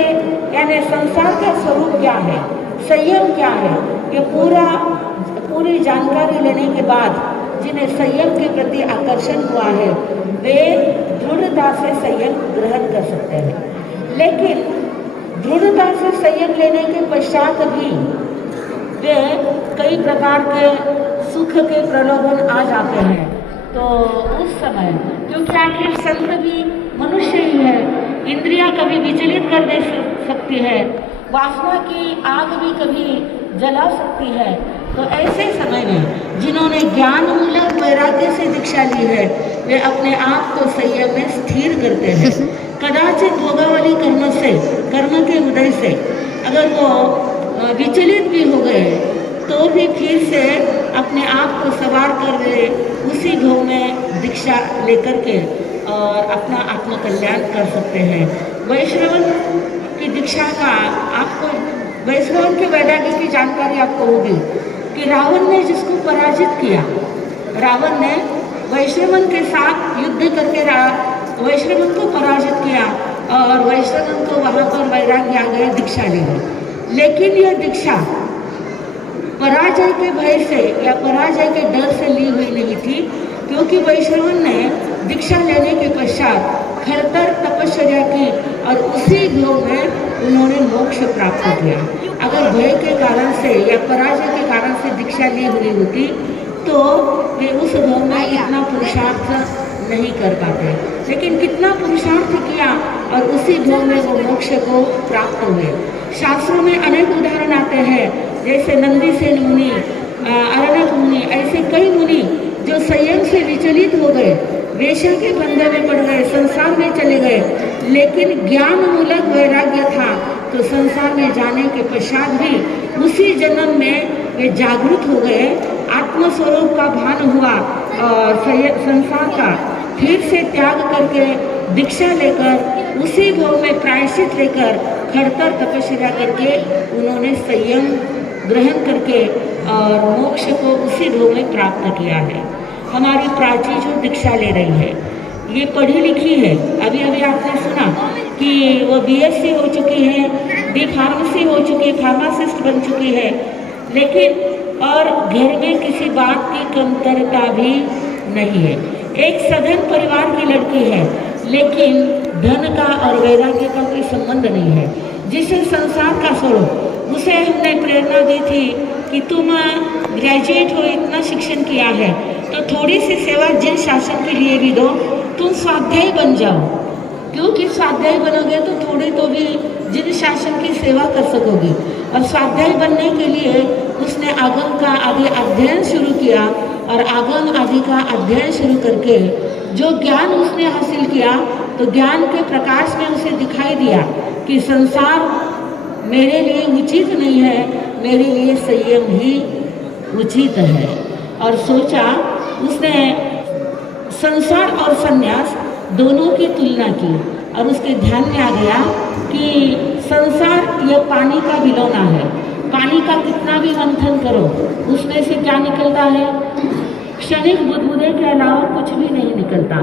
यानी संसार का स्वरूप क्या है, संयम क्या है, ये पूरी जानकारी लेने के बाद जिन्हें संयम के प्रति आकर्षण हुआ है वे दृढ़ता से संयम ग्रहण कर सकते हैं। लेकिन दृढ़ता से संयम लेने के पश्चात भी वे कई प्रकार के सुख के प्रलोभन आ जाते हैं, तो उस समय क्योंकि आखिर संत भी मनुष्य ही है, इंद्रियां कभी विचलित कर दे सकती है, वासना की आग भी कभी जला सकती है। तो ऐसे समय में जिन्होंने ज्ञान मूलक वैराग्य से दीक्षा ली है वे अपने आप को संयम में स्थिर करते हैं। कदाचित भोगावली कर्म के उदय से अगर वो विचलित भी हो गए तो भी फिर से अपने आप को सवार कर रहे उसी घों में दीक्षा लेकर के और अपना आत्मकल्याण कर सकते हैं। वैष्णव की दीक्षा का आपको वैष्णव के वैराग्य की जानकारी आपको होगी कि रावण ने जिसको पराजित किया, रावण ने वैष्णवन के साथ युद्ध करके वैष्णवन को पराजित किया और वैष्णवन को वहाँ पर वैराग्य आ गया, दीक्षा ले गई। लेकिन यह दीक्षा पराजय के भय से या पराजय के डर से ली हुई नहीं थी, क्योंकि वैष्णवन ने दीक्षा लेने के पश्चात खरतर तपश्चर्या की और उसी भोग में उन्होंने मोक्ष प्राप्त किया। अगर भय के कारण से या पराजय के कारण से दीक्षा ली हुई होती तो वे उस भोग में इतना पुरुषार्थ नहीं कर पाते, लेकिन कितना पुरुषार्थ किया और उसी भोग में वो मोक्ष को प्राप्त हुए। शास्त्रों में अनेक उदाहरण आते हैं, जैसे नंदीसेन मुनि, अरण्यक मुनि, ऐसे कई मुनि जो संयम से विचलित हो गए, वेश्या के बंधन में पड़ गए, संसार में चले गए, लेकिन ज्ञान मूलक वैराग्य था तो संसार में जाने के पश्चात भी उसी जन्म में वे जागृत हो गए, आत्मस्वरूप का भान हुआ और संसार का फिर से त्याग करके दीक्षा लेकर उसी भोग में प्रायश्चित लेकर खड़तर तपस्या करके उन्होंने संयम ग्रहण करके और मोक्ष को उसी भोग में प्राप्त किया है। हमारी प्राची जो दीक्षा ले रही है ये पढ़ी लिखी है, अभी अभी आपने सुना कि वो बीएससी हो चुकी है, बी फार्मेसी हो चुकी है, फार्मासिस्ट बन चुकी है, लेकिन और घर में किसी बात की कमतरता भी नहीं है। एक सधन परिवार की लड़की है, लेकिन धन का और वैराग्य का कोई संबंध नहीं है। जिसे संसार का छोड़ो, उसे हमने प्रेरणा दी थी कि तुम ग्रेजुएट हो, इतना शिक्षण किया है तो थोड़ी सी सेवा जिन शासन के लिए भी दो, तुम स्वाध्यायी बन जाओ, क्योंकि स्वाध्यायी बनोगे तो थोड़ी तो भी जिन शासन की सेवा कर सकोगी। और स्वाध्यायी बनने के लिए उसने आगम का आदि अध्ययन शुरू किया, और आगम आदि का अध्ययन शुरू करके जो ज्ञान उसने हासिल किया, तो ज्ञान के प्रकाश में उसे दिखाई दिया कि संसार मेरे लिए उचित नहीं है, मेरे लिए संयम ही उचित है। और सोचा, उसने संसार और संन्यास दोनों की तुलना की, और उसके ध्यान में आ गया कि संसार यह पानी का विलोना है। पानी का कितना भी मंथन करो, उसमें से क्या निकलता है? क्षणिक बुदबुदे के अलावा कुछ भी नहीं निकलता।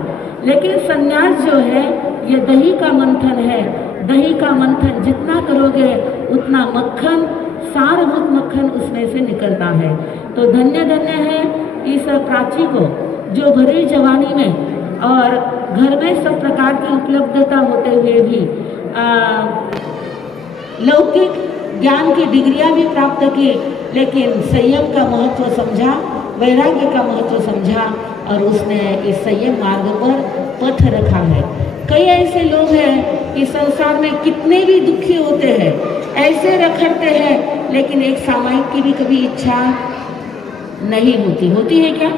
लेकिन संन्यास जो है ये दही का मंथन है। दही का मंथन जितना करोगे उतना मक्खन, सारभूत मक्खन उसमें से निकलता है। तो धन्य धन्य है इस प्राची को, जो भरी जवानी में और घर में सब प्रकार की उपलब्धता होते हुए भी लौकिक ज्ञान की डिग्रियां भी प्राप्त की, लेकिन संयम का महत्व समझा, वैराग्य का महत्व समझा, और उसने इस संयम मार्ग पर पथ रखा है। कई ऐसे लोग हैं कि संसार में कितने भी दुखी होते हैं, ऐसे रखड़ते हैं, लेकिन एक सामायिक की भी कभी इच्छा नहीं होती। होती है क्या?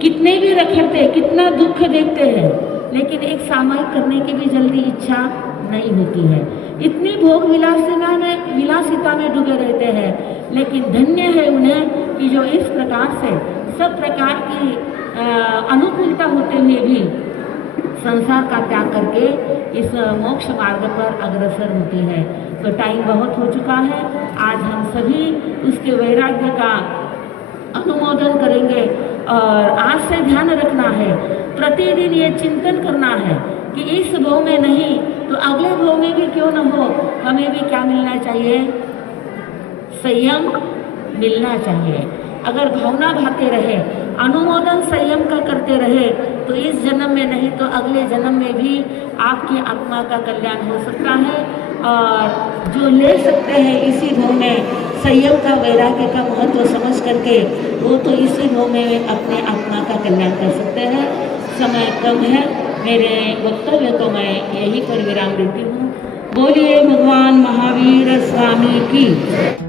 कितने भी रखड़ते, कितना दुख देखते हैं, लेकिन एक सामायिक करने की भी जल्दी इच्छा नहीं होती है। इतनी भोग विलासिता में डूबे रहते हैं, लेकिन धन्य है उन्हें कि जो इस प्रकार से सब प्रकार की अनुकूलता होते हुए भी संसार का त्याग करके इस मोक्ष मार्ग पर अग्रसर होती है। तो टाइम बहुत हो चुका है। आज हम सभी उसके वैराग्य का अनुमोदन करेंगे, और आज से ध्यान रखना है, प्रतिदिन ये चिंतन करना है कि इस भव में नहीं तो अगले भव में भी क्यों न हो, हमें भी क्या मिलना चाहिए? संयम मिलना चाहिए। अगर भावना भाते रहे, अनुमोदन संयम का करते रहे, तो इस जन्म में नहीं तो अगले जन्म में भी आपकी आत्मा का कल्याण हो सकता है। और जो ले सकते हैं इसी भव में संयम का, वैराग्य का महत्व समझ करके, वो तो इसी भव में अपने आत्मा का कल्याण कर सकते हैं। समय कम है, मेरे वक्तव्य को मैं यहीं पर विराम देती हूँ। बोलिए भगवान महावीर स्वामी की।